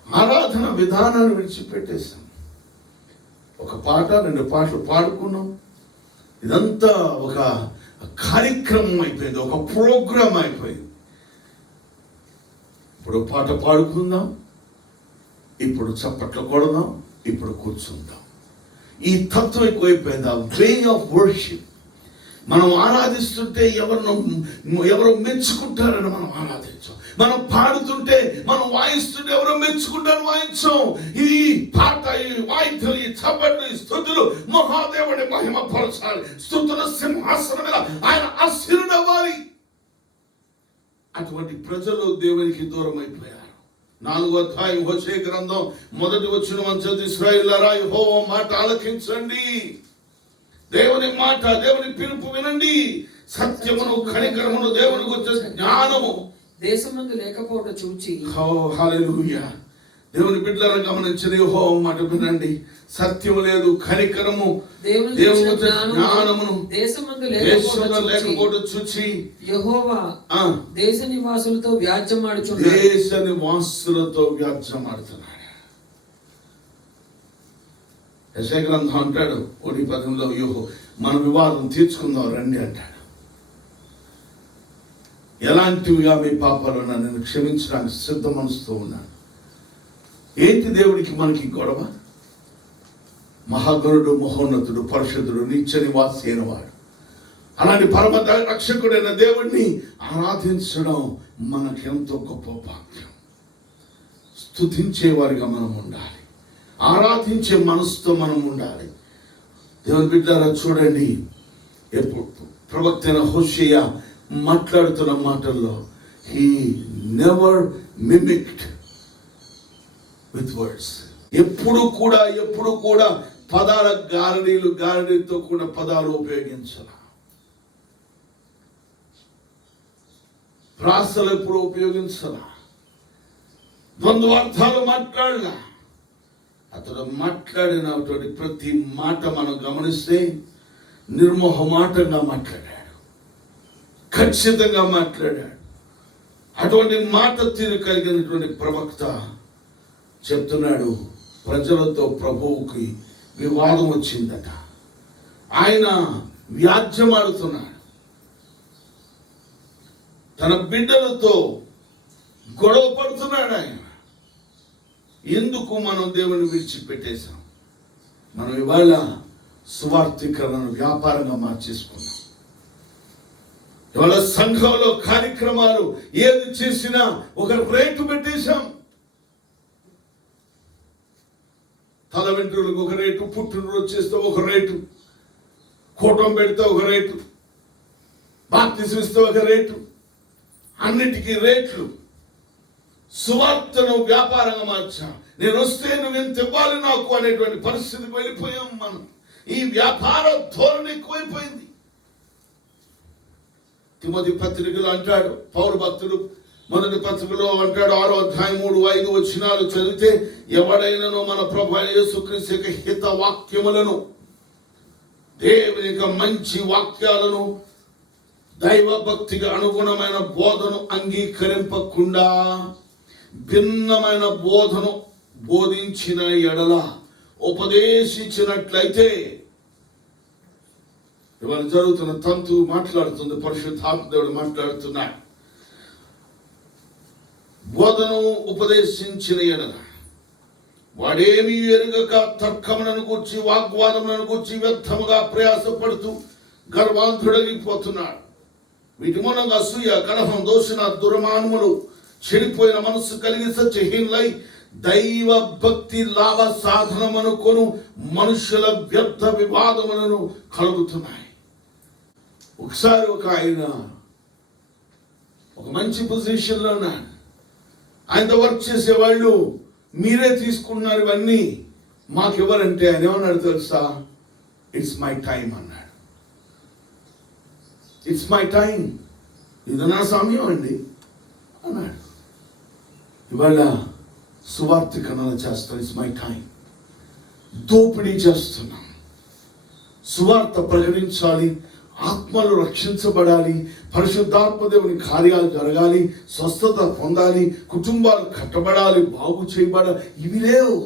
ఆరాధన విధానాన్ని విడిచిపెట్టేశాం. ఒక పాట 2 పాటలు పాడుకున్నాం, ఇదంతా ఒక కార్యక్రమం అయిపోయింది, ఒక ప్రోగ్రాం అయిపోయింది. ఇప్పుడు పాట పాడుకుందాం, ఇప్పుడు చప్పట్లు కొడదాం, ఇప్పుడు కూర్చుందాం. ఈ తత్వం ఎక్కువైపోయింది. ఆ వే ఆఫ్ వర్షిప్. మనం ఆరాధిస్తుంటే ఎవరు మెచ్చుకుంటారని మనం ఆరాధించాం. మనం పాడుతుంటే, మనం వాయిస్తుంటే ఎవరో మెచ్చుకుంటారని వాయించాం. ఈ పాట, ఈ వాయిద్యం, ఈ చప్పట్లు, ఈ స్తుతులు మహాదేవుని మహిమ పరచాలి. స్తుతుల సింహాసనం మీద ఆయన ఆశీర్వదించాలి. అటువంటి ప్రజలు దేవునికి దూరం అయిపోయారు. 4వ అధ్యాయం హోషేయ గ్రంథం 1వ వచనం చదివి, ఇశ్రాయేలులారా యెహోవా మాట ఆలకించండి. దేవుని మాట, దేవుని పిలుపు వినండి. సత్యమును, కనికరమును, దేవుని గురించి జ్ఞానము దేశమందు లేకపోవడం చూచి. హల్లెలూయా. దేవుని బిడ్డలను గమనించిన యెహోవా మాట వినండి. సత్యము లేదు, కనికరము, దేవుని జ్ఞానమును దేశమందు లేకపోవడం చూచి యెహోవా దేశ నివాసులతో వ్యాజ్యమాడుచున్నాడు. దేశ నివాసులతో వ్యాజ్యమాడుతున్నాడు. యెషయా గ్రంథం అంటాడు 1:10, యోహో మన వివాదం తీర్చుకుందాం రండి అంటాడు. ఎలాంటివిగా మీ పాపాలు నన్ను క్షమించడానికి సిద్ధ మనసుతో ఉన్నాను. ఏంటి దేవుడికి మనకి గొడవ? మహాగణుడు, మహోన్నతుడు, పరిశుద్ధుడు, నిత్య నివాసి అయినవాడు. అలాంటి పరమ రక్షకుడైన దేవుడిని ఆరాధించడం మనకెంతో గొప్ప భాగ్యం. స్తుతించేవారిగా మనం ఉండాలి, ఆరాధించే మనసుతో మనం ఉండాలి. దేవుని బిడ్డలారా చూడండి, ఎప్పుడు ప్రవక్త అయిన హోషేయ మాట్లాడుతున్న మాటల్లో హీ నెవర్ మిమిక్డ్ విత్ వర్డ్స్. ఎప్పుడు కూడా పదాల గారడీతో కూడా పదాలు ఉపయోగించాల. ప్రాసలు ఎప్పుడు ఉపయోగించాల. ద్వంద్వార్థాలు మాట్లాడాల. అతడు మాట్లాడినటువంటి ప్రతి మాట మనం గమనిస్తే నిర్మోహమాటంగా మాట్లాడాడు, ఖచ్చితంగా మాట్లాడాడు. అటువంటి మాట తీరు కలిగినటువంటి ప్రవక్త చెప్తున్నాడు, ప్రజలతో ప్రభువుకి వివాదం వచ్చిందట. ఆయన వ్యాజ్యమాడుతున్నాడు, తన బిడ్డలతో గొడవ పడుతున్నాడు. ఆయన ఎందుకు మనం దేవుని విడిచిపెట్టేశాం? మనం ఇవాళ సువార్థీకరణను వ్యాపారంగా మార్చేసుకున్నాం. ఇవాళ సంఘంలో కార్యక్రమాలు ఏది చేసినా ఒక రేటు పెట్టేశాం. తల వెంట్రులకు ఒక రేటు, పుట్టినరోజు చేస్తే ఒక రేటు, కూటం పెడితే ఒక రేటు, బాప్తిసం ఇస్తే ఒక రేటు, అన్నిటికీ రేట్లు. సువార్తను వ్యాపారంగా మార్చాం. నేను వస్తే నువ్వు ఎంత ఇవ్వాలి నాకు అనేటువంటి పరిస్థితికి వెళ్ళిపోయాం మనం. ఈ వ్యాపార ధోరణి ఎక్కువైపోయింది. తిమోతి పత్రికలో అంటాడు పౌలు భక్తుడు, మొదటి పత్రికలో అంటాడు 6వ అధ్యాయం 3-5 వచనాలు చదివితే, ఎవడైనను మన ప్రభు యేసుక్రీస్తు యొక్క హిత వాక్యములను, దేవుని యొక్క మంచి వాక్యాలను, దైవ భక్తికి అనుగుణమైన బోధను అంగీకరింపకుండా భిన్నమైన బోధను బోధించిన ఎడల, ఉపదేశించినట్లయితే, ఇవాళ జరుగుతున్న తంతు మాట్లాడుతుంది, పరిశుద్ధాత్మ దేవుడు మాట్లాడుతున్నాడు. బోధను ఉపదేశించిన ఎడల వాడేమీ ఎరుగక తర్కములను గూర్చి, వాగ్వాదములను గూర్చి వ్యర్థముగా ప్రయాసపడుతూ గర్వాంధుడైపోతున్నాడు. వీటి మూలంగా అసూయ, కలహం, దూషణ, దుర్మానములు, చెడిపోయిన మనస్సు కలిగి సత్యహీనులై దైవ భక్తి లాభ సాధనమనుకొను మనుషుల వ్యర్థ వివాదములను కలుగుతున్నాయి. ఒకసారి ఒక ఆయన ఒక మంచి పొజిషన్లో ఉన్నాడు. ఆయనతో వర్క్ చేసేవాళ్ళు మీరే తీసుకున్నారు ఇవన్నీ మాకు ఎవరంటే ఆయన ఏమన్నాడు తెలుసా? ఇట్స్ మై టైం అన్నాడు. ఇట్స్ మై టైం, ఇది నా సమయం అండి అన్నాడు. ఇవాళ సువార్థికరణ చేస్తాను. It's my time. దోపిడీ చేస్తున్నాం. సువార్త ప్రకటించాలి, ఆత్మలు రక్షించబడాలి, పరిశుద్ధాత్మ దేవుని కార్యాలు జరగాలి, స్వస్థత పొందాలి, కుటుంబాలు కట్టబడాలి, బాగు చేయబడాలి. ఇవి లేవు.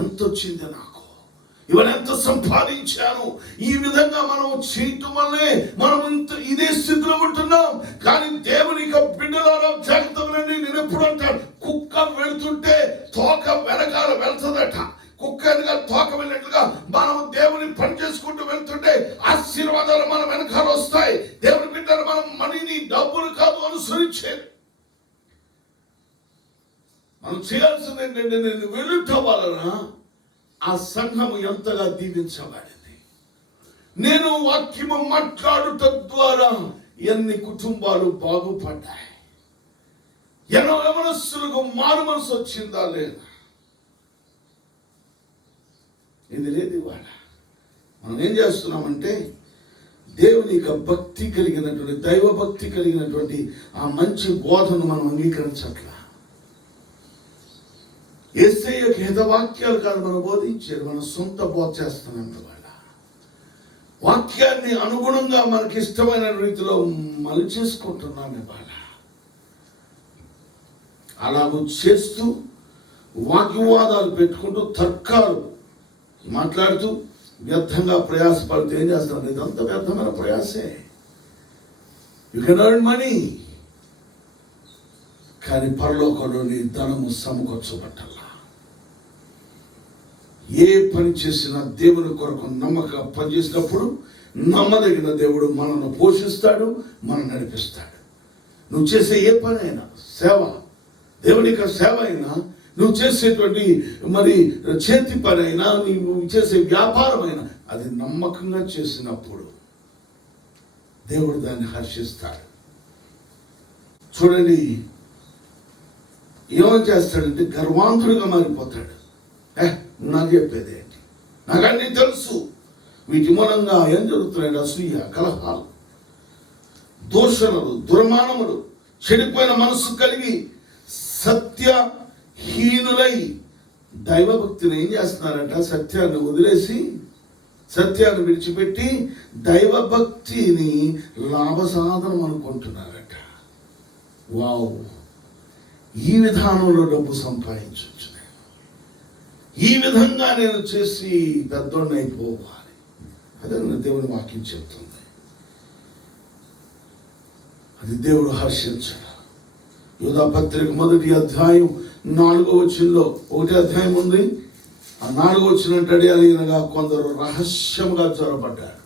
ఎంత వచ్చింది నాకు, ఇవన్నీ ఎంత సంపాదించాను, ఈ విధంగా మనం చేయటం వల్లే మనం ఇదే స్థితిలో ఉంటున్నాం. కానీ దేవుని బిడ్డలారా జాగ్రత్తగా నేను ఎప్పుడు అంటాను, కుక్క వెళ్తుంటే తోక వెనకాల వెళ్తుందట. కుక్క వెనకాల తోక వెళ్ళినట్లుగా మనం దేవుని పని చేసుకుంటూ వెళ్తుంటే ఆశీర్వాదాలు మన వెనకాల వస్తాయి. దేవుని బిడ్డలు మనం మనీని డబ్బులు కాదు అనుసరించేది. మనం చేయాల్సింది ఏంటంటే నేను వెళ్ళటం వలన ఆ సంఘము ఎంతగా దీవించబడింది. నేను వాక్యము మాట్లాడుట ద్వారా ఎన్ని కుటుంబాలు బాగుపడ్డాయి, ఎన్నో యవనస్తులకు మారు మనసు వచ్చిందా లేదా? ఇది లేదు. ఇవాళ మనం ఏం చేస్తున్నామంటే దేవుని యొక్క భక్తి కలిగినటువంటి, దైవ భక్తి కలిగినటువంటి ఆ మంచి బోధను మనం అంగీకరించట్లా. యేసయ్య యొక్క హితవాక్యాలు కాదు మనం బోధించేది, మనం సొంత బోధ చేస్తున్నాం. ఇవాళ వాక్యాన్ని అనుగుణంగా మనకి ఇష్టమైన రీతిలో మనం చేసుకుంటున్నాం. ఇవాళ అలాగూ చేస్తూ వాగ్వివాదాలు పెట్టుకుంటూ తర్కాలు మాట్లాడుతూ వ్యర్థంగా ప్రయాసపడుతూ ఏం చేస్తాను? ఇదంతా వ్యర్థమైన ప్రయాసే. యు కెన్ ఎర్న్ మనీ, కానీ పరలోకంలోని ధనము సమకూర్చబట్టాల. ఏ పని చేసినా దేవుని కొరకు నమ్మకంగా పనిచేసినప్పుడు నమ్మదగిన దేవుడు మనల్ని పోషిస్తాడు, మనం నడిపిస్తాడు. నువ్వు చేసే ఏ పని అయినా, సేవ, దేవుని యొక్క సేవ అయినా, నువ్వు చేసేటువంటి మరి చేతి పని అయినా, నువ్వు చేసే వ్యాపారం అయినా, అది నమ్మకంగా చేసినప్పుడు దేవుడు దాన్ని హర్షిస్తాడు. చూడండి, ఏమని చేస్తాడంటే గర్వాంతుడిగా మారిపోతాడు. నాకు చెప్పేది ఏంటి, నాకు అన్నీ తెలుసు. వీటి మూలంగా ఏం జరుగుతున్నాయి? అసూయ, కలహాలు, దూషణలు, దుర్మానములు, చెడిపోయిన మనసు కలిగి సత్యహీనులై దైవభక్తిని ఏం చేస్తున్నారంట? సత్యాన్ని వదిలేసి, సత్యాన్ని విడిచిపెట్టి దైవభక్తిని లాభసాధనం అనుకుంటున్నారట. వావ్! ఈ విధానంలో డబ్బు సంపాదించవచ్చు, ఈ విధంగా నేను చేసి పెద్దోడిని అయిపోవాలి. అదే దేవుని వాక్యం చెప్తుంది. అది దేవుడు హర్షించడు. యూదా పత్రిక 1వ అధ్యాయం 4వ వచనంలో, 1వ అధ్యాయం ఉంది, ఆ 4వ వచనం అంటాడు, అనగా కొందరు రహస్యంగా చొరబడ్డారు.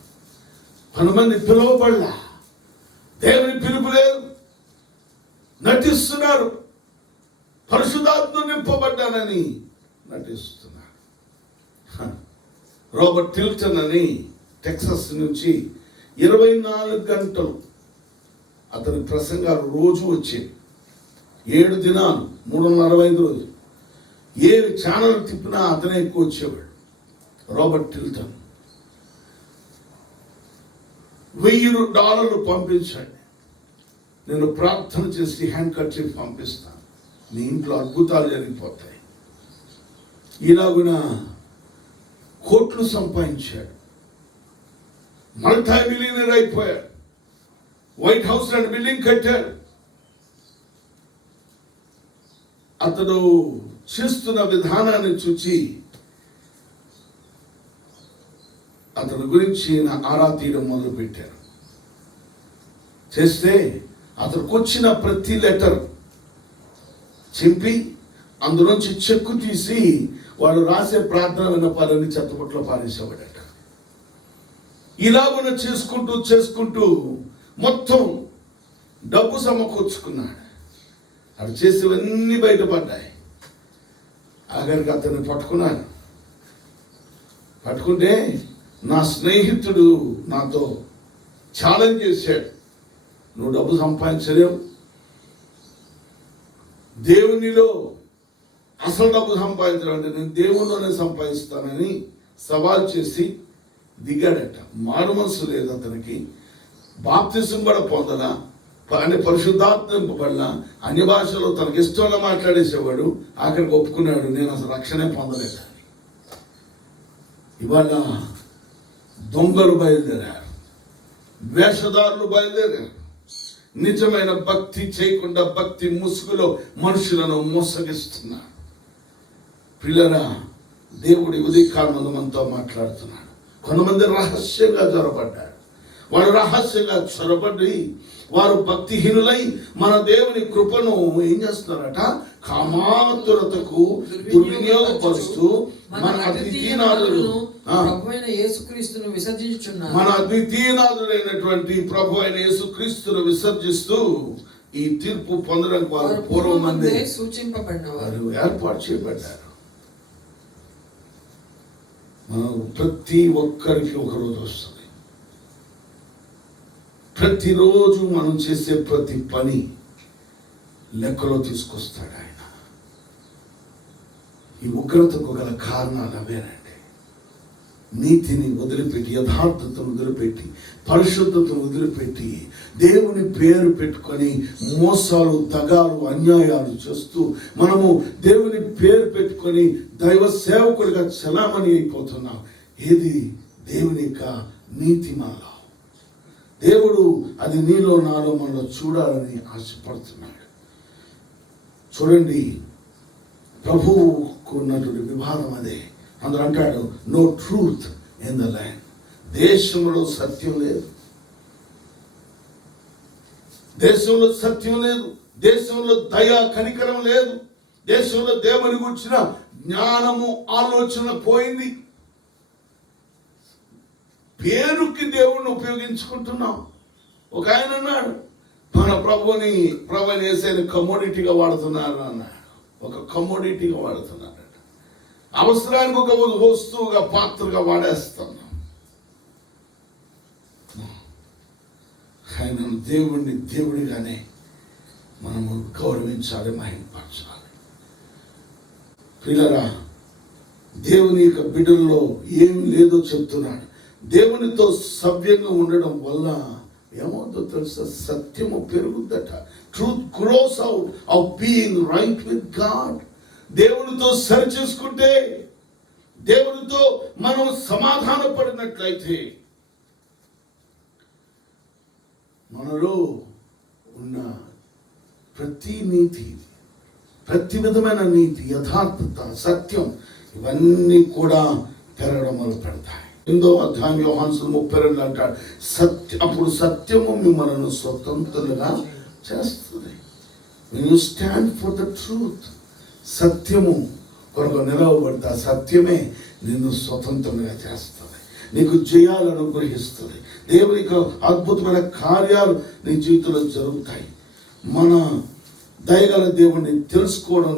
10 మంది పిలువబడలా, దేవుని పిలుపు లేదు, నటిస్తున్నారు. పరిశుద్ధాత్మ నింపబడ్డానని నటిస్తున్నారు. రాబర్ట్ టిల్టన్ అని టెక్సస్ నుంచి 24 గంటలు అతని ప్రసంగాలు రోజు వచ్చేవి. 7 దినాలు, 365 రోజులు. ఏ ఛానల్ తిప్పినా అతనే ఎక్కువ వచ్చేవాడు. రాబర్ట్ టిల్టన్ $1000 పంపించండి, నేను ప్రార్థన చేసి హ్యాండ్ కర్చీఫ్ పంపిస్తాను, నీ ఇంట్లో అద్భుతాలు జరిగిపోతాయి. ఇలాగున కోట్లు సంపాదించాడు, మల్టీ మిలియనర్ అయిపోయాడు, వైట్ హౌస్ లాంటి బిల్డింగ్ కట్టాడు. అతడు చేస్తున్న విధానాన్ని చూచి అతని గురించి ఆరా తీయడం మొదలు పెట్టారు. చేస్తే అతనికి వచ్చిన ప్రతి లెటర్ చింపి అందులోంచి చెక్కు తీసి వాడు రాసే ప్రార్థన విన్నపాలని చెత్తబుట్లో పారేసేవాడట. ఇలాగున చేసుకుంటూ మొత్తం డబ్బు సమకూర్చుకున్నాడు. అది చేసేవన్నీ బయటపడ్డాయి. ఆఖరికి అతన్ని పట్టుకుంటే నా స్నేహితుడు నాతో ఛాలెంజ్ చేశాడు, నువ్వు డబ్బు సంపాదించలేవు, దేవునిలో అసలు డబ్బు సంపాదించడం అంటే నేను దేవునిలోనే సంపాదిస్తానని సవాల్ చేసి దిగాడట. మారు మనసు లేదు అతనికి, బాప్తిసం కూడా పొందలా, అంటే పరిశుద్ధాత్మ నింపబడిన అన్య భాషలో తనకి ఇష్టంగా మాట్లాడేసేవాడు. ఆఖరికి ఒప్పుకున్నాడు, నేను అసలు రక్షణే పొందలేదు. ఇవాళ దొంగలు బయలుదేరారు, వేషధారులు బయలుదేరారు. నిజమైన భక్తి చేయకుండా భక్తి ముసుగులో మనుషులను మోసగిస్తున్నారు. పిల్లరా, దేవుడి ఉదయకాలం మనతో మాట్లాడుతున్నాడు. కొంతమంది రహస్యంగా చొరబడ్డారు. వాడు రహస్యంగా చొరబడి వారు భక్తిహీనులై మన దేవుని కృపను ఏం చేస్తున్నారట, కామాతురతకు దుర్వినియోగపరుస్తూ మన అద్వితీయనాథులను యేసుక్రీస్తును విసర్జించుచున్నారు. మన అద్వితీయనాథుడైనటువంటి ప్రభు అయిన యేసుక్రీస్తును విసర్జిస్తూ ఈ తీర్పు పొందడానికి వారు పూర్వం మంది సూచింపబడిన వారు ఏర్పాటు చేయబడ్డారు. మనం ప్రతి ఒక్కరికి ఒక రోజు వస్తుంది. ప్రతిరోజు మనం చేసే ప్రతి పని లెక్కలో తీసుకొస్తాడు ఆయన. ఈ ఉగ్రతకు గల కారణాలు అవేనండి. నీతిని వదిలిపెట్టి, యథార్థతను వదిలిపెట్టి, పరిశుద్ధతను వదిలిపెట్టి, దేవుని పేరు పెట్టుకొని మోసాలు, దగాలు, అన్యాయాలు చేస్తూ మనము దేవుని పేరు పెట్టుకొని దైవ సేవకుడిగా చలామణి అయిపోతున్నాం. ఏది దేవుని యొక్క నీతిమాల. దేవుడు అది నీలో నాలో మనలో చూడాలని ఆశపడుతున్నాడు. చూడండి, ప్రభువుకు ఉన్నటువంటి వివాదం అదే. అందరూ అంటాడు, no truth in the land. దేశంలో సత్యం లేదు, దేశంలో సత్యం లేదు, దేశంలో దయా కనికరం లేదు, దేశంలో దేవుని గురించిన జ్ఞానము ఆలోచన పోయింది. పేరుకి దేవుణ్ణి ఉపయోగించుకుంటున్నాం. ఒక ఆయన అన్నాడు, మన ప్రభుని వేసేది కమోడిటీగా వాడుతున్నారు అన్నాడు. ఒక కమోడిటీగా వాడుతున్నారట. అవసరానికి ఒక వస్తువుగా, పాత్రగా వాడేస్తున్నాం. ఆయన దేవుణ్ణి దేవుడిగానే మనము గౌరవించాలి, మహిమపరచాలి. పిల్లరా, దేవుని యొక్క బిడ్డల్లో ఏం లేదో చెప్తున్నాడు. దేవునితో సవ్యంగా ఉండడం వల్ల ఏమవుతుందో తెలుసా, సత్యము పెరుగుద్దట. Truth grows out of being right with God. దేవునితో సరి చేసుకుంటే, దేవునితో మనం సమాధాన పడినట్లయితే మనలో ఉన్న ప్రతి నీతి, ప్రతి విధమైన నీతి, యథార్థత, సత్యం ఇవన్నీ కూడా పెరగడం మొదలు పెడతాయి. 8వ అధ్యాయం యోహాను 32 అంటాడు, అప్పుడు సత్యము మిమ్మల్ని స్వతంత్రులుగా చేస్తుంది. When you stand for the truth, సత్యము కొరకు నిలవబడతా, సత్యమే నిన్ను స్వతంత్రంగా చేస్తుంది, నీకు జయాలను అనుగ్రహిస్తుంది. దేవుని యొక్క అద్భుతమైన కార్యాలు నీ జీవితంలో జరుగుతాయి. మన దయగల దేవుణ్ణి తెలుసుకోవడం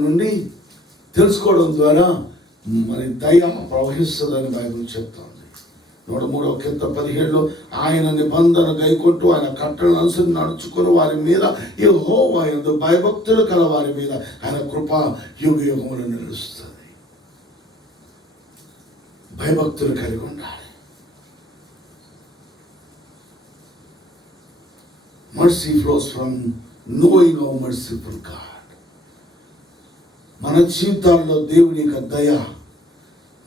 ద్వారా మరి దయ ప్రవహిస్తుందని బైబిల్ చెప్తోంది. 103వ కీర్తన 17లో ఆయన నిబంధన గైకొట్టు, ఆయన కట్టడలను అనుసరించి నడుచుకుని వారి మీద యెహోవా యందు భయభక్తులు కల వారి మీద ఆయన కృప యుగ యుగములు నిలుస్తుంది. భయభక్తులు కలిగి ఉండాలి. Mercy flows from knowing our merciful God. మన జీవితాల్లో దేవుని యొక్క దయ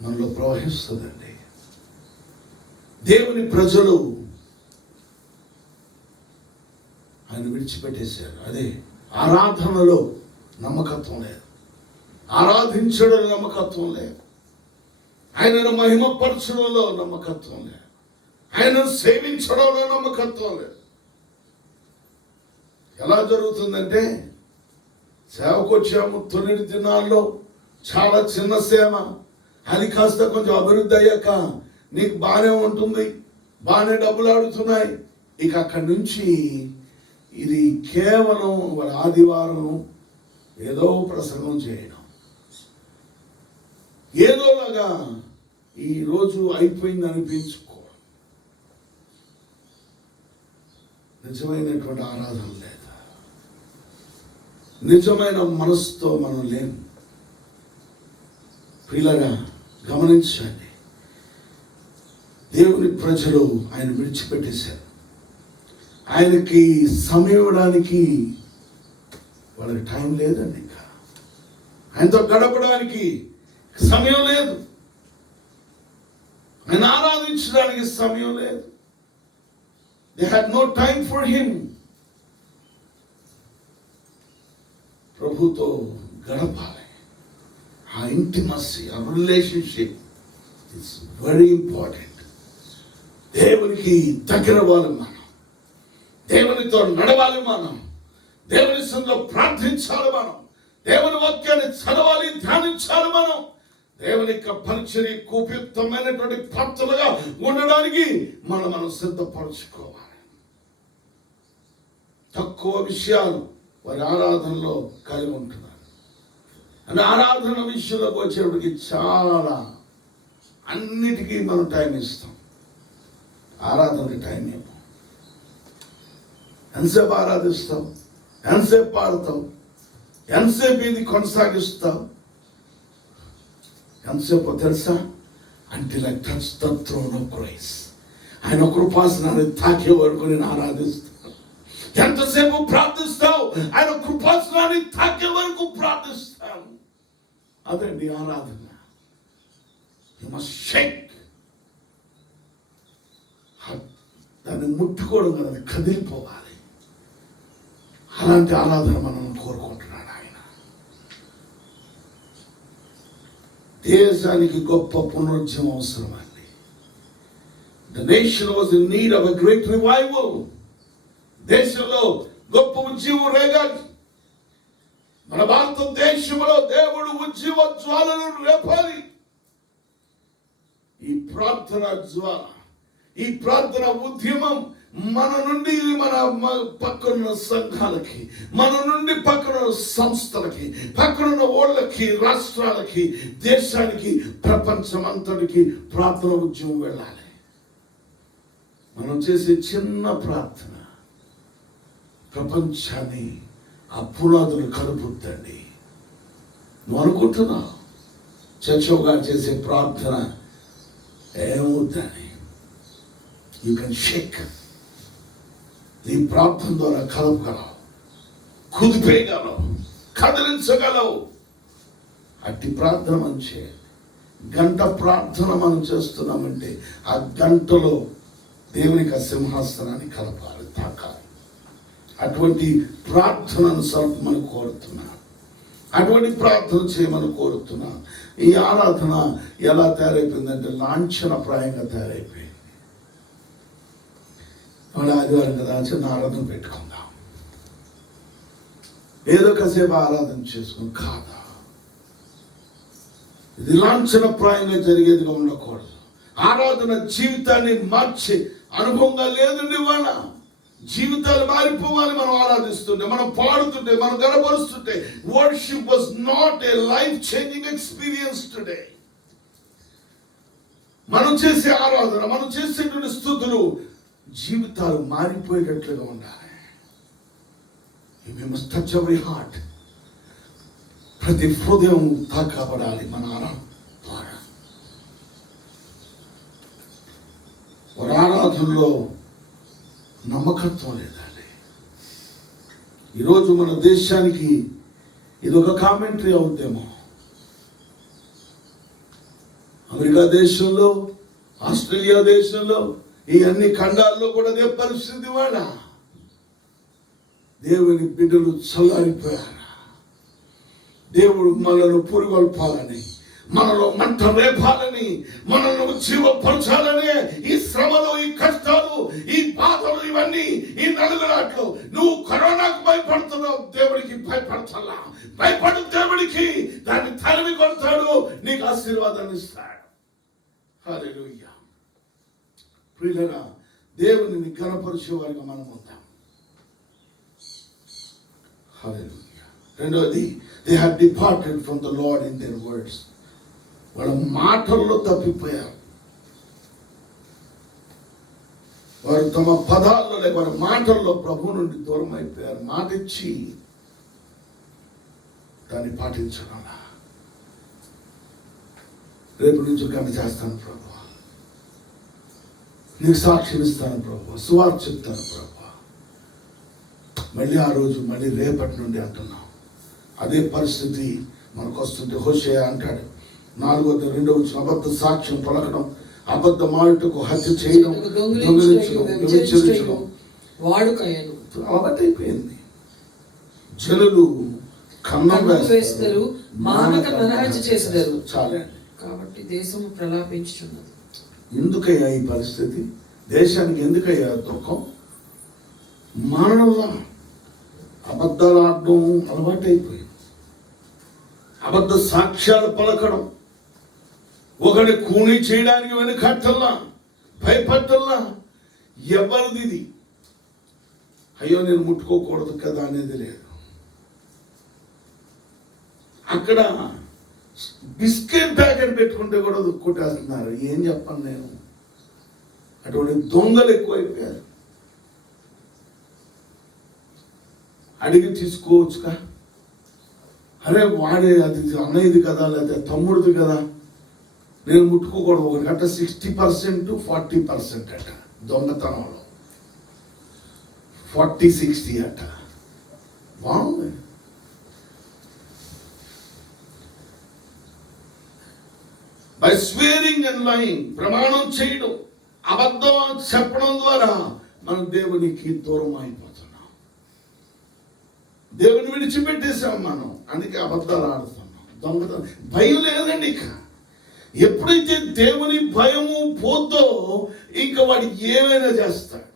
మనలో ప్రవహిస్తుందండి. దేవుని ప్రజలు ఆయన విడిచిపెట్టేశారు. అదే ఆరాధనలో నమ్మకత్వం లేదు, ఆరాధించడం నమ్మకత్వం లేదు, ఆయనను మహిమపరచడంలో నమ్మకత్వం లేదు, ఆయనను సేవించడంలో నమ్మకత్వం లేదు. ఎలా జరుగుతుందంటే, సేవకు వచ్చాము, తొలి దినాల్లో చాలా చిన్న సేవ, అది కాస్త కొంచెం అభివృద్ధి అయ్యాక నీకు బాగానే ఉంటుంది, బాగానే డబ్బులు ఆడుతున్నాయి. ఇక అక్కడి నుంచి ఇది కేవలం ఆదివారం ఏదో ప్రసంగం చేయడం, ఏదోలాగా ఈ రోజు అయిపోయింది అనిపించుకో. నిజమైనటువంటి ఆరాధన లేదు, నిజమైన మనసుతో మనం లేము. ప్రియులారా గమనించండి, దేవుని ప్రజలు ఆయన విడిచిపెట్టేశారు. ఆయనకి సమయం ఇవ్వడానికి వాళ్ళకి టైం లేదండి. ఇంకా ఆయనతో గడపడానికి సమయం లేదు, ఆయన ఆరాధించడానికి సమయం లేదు. They had no time for him. ప్రభుతో గడపాలి. ఆ ఇంటిమసీ, ఆ రిలేషన్షిప్ ఇట్స్ వెరీ ఇంపార్టెంట్. దేవునికి దగ్గర అవ్వాలి మనం, దేవునితో నడవాలి మనం, దేవుని సన్నిధిలో ప్రార్థించాలి మనం, దేవుని వాక్యాన్ని చదవాలి, ధ్యానించాలి మనం. దేవుని యొక్క పరిచర్యకు ఉపయుక్తమైనటువంటి పాత్రలుగా ఉండడానికి మనం సిద్ధపరచుకోవాలి. తక్కువ విషయాలు వారి ఆరాధనలో కలిగి ఉంటున్నారు. అంటే ఆరాధన విషయంలోకి వచ్చేప్పటికి చాలా అన్నిటికీ మనం టైం ఇస్తాం, ఆరాధనకి టైం ఇవ్వం. ఎంతసేపు ఆరాధిస్తాం, ఎంతసేపు పాడతాం, ఎంతసేపు ఇది కొనసాగిస్తాం, ఎంతసేపు తెలుసా? Until I touch the throne of grace. ఆయన కృపాసనాన్ని తాకే వరకు నేను ఆరాధిస్తాను. ఎంతసేపు ప్రార్థిస్తావు? ఆయన కృపాసనాన్ని తాకే వరకు ప్రార్థిస్తాను. అదండి ఆరాధన. You must shake. దాన్ని ముట్టుకోవడం కదా, అది కదిలిపోవాలి. అలాంటి ఆరాధన మనం కోరుకుంటున్నాడు ఆయన. దేశానికి గొప్ప పునరుజ్జీవం అవసరం అండి. The nation was in need of a great revival. దేశంలో గొప్ప ఉజ్జీవం రేగాలి. మన భారతదేశంలో దేవుడు ఉజ్జీవ జ్వాలను రేపాలి. ఈ ప్రార్థన జ్వాల, ఈ ప్రార్థన ఉద్యమం మన నుండి మన పక్కనున్న సంఘాలకి, మన నుండి పక్కనున్న సంస్థలకి, పక్కనున్న ఓళ్ళకి, రాష్ట్రాలకి, దేశానికి, ప్రపంచమంతటికి ప్రార్థన ఉద్యమం వెళ్ళాలి. మనం చేసే చిన్న ప్రార్థన ప్రపంచాన్ని ఆ పునాదులు కలుపుద్దండి. నువ్వు అనుకుంటున్నావు చర్చోగా చేసే ప్రార్థన ఏమవుద్దని? You can Sheikh. నీ ప్రార్థన ద్వారా కలపగలవు, కుదిపేయగలవు, కదిలించగలవు. అట్టి ప్రార్థన మనం చేయాలి. గంట ప్రార్థన మనం చేస్తున్నామంటే ఆ గంటలో దేవునికి ఆ సింహాసనాన్ని కలపాలి, తాకాలి. అటువంటి ప్రార్థనను మనం కోరుతున్నాం, అటువంటి ప్రార్థన చేయమని కోరుతున్నాం. ఈ ఆరాధన ఎలా తయారైపోయిందంటే లాంఛనప్రాయంగా తయారైపోయింది. మన ఆదివారం కదా చిన్న ఆరాధన పెట్టుకుందాం, ఏదో కాసేపు ఆరాధన చేసుకుని కాదా. ఇది లాంఛనప్రాయంగా జరిగేదిగా ఉండకూడదు. ఆరాధన జీవితాన్ని మార్చే అనుభవంగా లేదండి. వాళ్ళ జీవితాలు మారిపోవాలి. మనం ఆరాధిస్తుంటే, మనం పాడుతుంటే, మనం గనపరుస్తుంటే. Worship was not a life changing experience today. మనం చేసే ఆరాధన, మనం చేసేటువంటి స్తుతులు జీవితాలు మారిపోయేటట్లుగా ఉండాలి. We must touch every heart. ప్రతి హృదయం తాకబడాలి మన ఆరాధన ద్వారా. వారి ఆరాధనలో నమ్మకత్వం లేదండి. ఈరోజు మన దేశానికి ఇది ఒక కామెంటరీ అవుద్దేమో. అమెరికా దేశంలో, ఆస్ట్రేలియా దేశంలో, ఈ అన్ని ఖండాల్లో కూడా అదే పరిస్థితి. వాళ్ళ దేవుని బిడ్డలు చల్లారిపోయారు. దేవుడు మనను పురిగొల్పాలని, మనలో మంట రేపాలని, మనల్ని జీవపరచాలని, ఈ శ్రమలు, ఈ కష్టాలు, ఈ బాధలు, ఇవన్నీ, ఈ నలుగురాట్లు. నువ్వు కరోనాకు భయపడుతున్నావు, దేవుడికి భయపడతల్లా. భయపడు దేవుడికి, దాన్ని తరిమి కొడతాడు, నీకు ఆశీర్వాదాన్ని ఇస్తాడు. హల్లెలూయా. ప్రియులారా, దేవుని కనపరిచే వారిగా మనం ఉంటాం. హల్లెలూయా. రెండవది, they had departed from the Lord in their words. వాళ్ళ మాటల్లో తప్పిపోయారు. వారు తమ పదాల్లో లేక వారి మాటల్లో ప్రభు నుండి దూరం అయిపోయారు. మాట ఇచ్చి దాన్ని పాటించాలా. రేపు నుంచి గంట చేస్తాను ప్రభు, నీకు సాక్ష్యం ఇస్తాను ప్రభు, సువార్త చెప్తాను ప్రభు. మళ్ళీ ఆ రోజు మళ్ళీ రేపటి నుండి అంటున్నాం. అదే పరిస్థితి మనకు వస్తుంటే హోషేయ అంటాడు 4:2 అబద్ధ సాక్ష్యం పలకడం, అబద్ధ మాటకు హత్య చేయడం, దొంగిలించడం, వ్యభిచరించడం వాడుకయ్యను. అలవాటైపోయింది. జనులు కన్నం వేస్తారు, మానక నరహత్య చేస్తారు. చాలే. కాబట్టి దేశము ప్రలాపించుచున్నది. ఎందుకయ్యా ఈ పరిస్థితి? దేశానికి ఎందుకయ్యా దుఃఖం? మానవులా అబద్ధాలు ఆడడం అలవాటైపోయింది. అబద్ధ సాక్ష్యాలు పలకడం, ఒకటి కూని చేయడానికి వెనుకట్టల్లా, భయపట్టల్లా. ఎవరిది ఇది? అయ్యో నేను ముట్టుకోకూడదు కదా అనేది లేదు. అక్కడ బిస్కెట్ ప్యాకెట్ పెట్టుకుంటే కూడా కొట్టేస్తున్నారు. ఏం చెప్పను నేను, అటువంటి దొంగలు ఎక్కువైపోయారు. అడిగి తీసుకోవచ్చుగా, అరే వాడే అది అన్నయ్యది కదా లేకపోతే తమ్ముడిది కదా, నేను ముట్టుకోకూడదు. ఒకటి 60% 40% అట దొంగతనంలో, 40-60 అట. బాగుంది. బై స్వేరింగ్ అండ్ లయింగ్, ప్రమాణం చేయడం, అబద్ధం చెప్పడం ద్వారా మనం దేవునికి దూరం అయిపోతున్నాం. దేవుని విడిచిపెట్టేసాం మనం. అందుకే అబద్ధాలు ఆడుతున్నాం, దొంగతనం. భయం లేదండి. ఇక ఎప్పుడైతే దేవుని భయము పోతో ఇంకా వాడు ఏమైనా చేస్తాడు,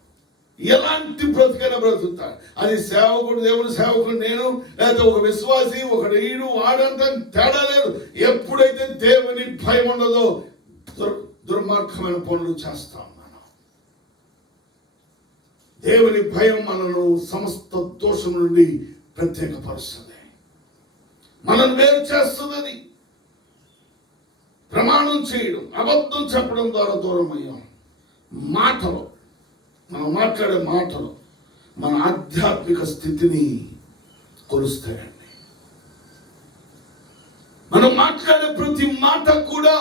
ఎలాంటి బ్రతుకైనా బ్రతుకుతాడు. అది సేవకుడు, దేవుని సేవకుడు నేను, లేకపోతే ఒక విశ్వాసి, ఒకడు ఈడు వాడంతా తేడా లేదు. ఎప్పుడైతే దేవుని భయం ఉండదో దుర్మార్గమైన పనులు చేస్తాం మనం. దేవుని భయం మనను సమస్త దోషం నుండి ప్రత్యేకపరుస్తుంది, మనల్ని వేరు చేస్తుందని. ప్రమాణం చేయడం, అబద్ధం చెప్పడం ద్వారా దూరం అయ్యాం. మాటలు, మనం మాట్లాడే మాటలు మన ఆధ్యాత్మిక స్థితిని కొలుస్తాయండి. మనం మాట్లాడే ప్రతి మాట కూడా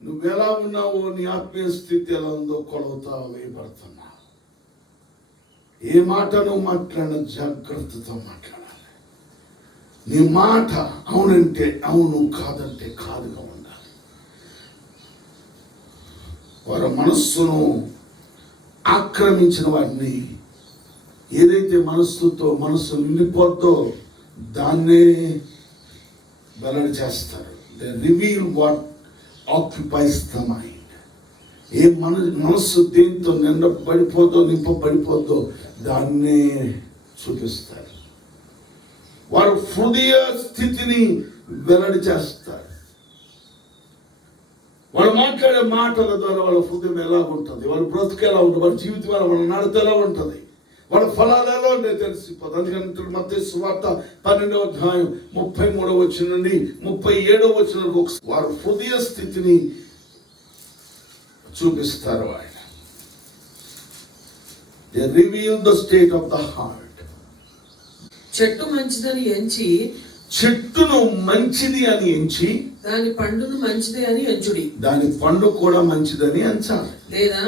నువ్వు ఎలా ఉన్నావో, నీ ఆత్మీయ స్థితి ఎలా ఉందో కొలవుతా వేయబడుతున్నావు. ఏ మాట నువ్వు మాట్లాడిన జాగ్రత్తతో మాట్లాడాలి. నీ మాట అవునంటే అవును, కాదంటే కాదుగా ఉండాలి. వారి మనస్సును ఆక్రమించిన వాటిని, ఏదైతే మనస్సు నిండిపోద్దో దాన్నే వెల్లడి చేస్తారు. They reveal what occupies the mind. ఏ మనస్సు దేంతో నింపబడిపోద్దో దాన్నే చూపిస్తారు. వారు హృదయ స్థితిని వెల్లడి చేస్తారు. వాళ్ళు మాట్లాడే మాటల ద్వారా వాళ్ళ హృదయం ఎలా ఉంటుంది, వాళ్ళ బ్రతుకు ఎలా ఉంటుంది, వాళ్ళ జీవితం ఎలా, వాళ్ళ నడత ఎలా ఉంటుంది, వాళ్ళ ఫలాలు ఎలా ఉంటాయి తెలిసిపోతుంది. అందుకని మత్తయి సువార్త 12:33 నుండి 37 వరకు వారు హృదయ స్థితిని చూపిస్తారు. ఆయన they reveal the state of the heart. చెట్టు మంచిదని ఎంచి, చెట్టును మంచిది అని ఎంచి దాని పండును మంచిదే అని ఎంచుడి. దాని పండు కూడా మంచిదని ఎంచాలి. లేదా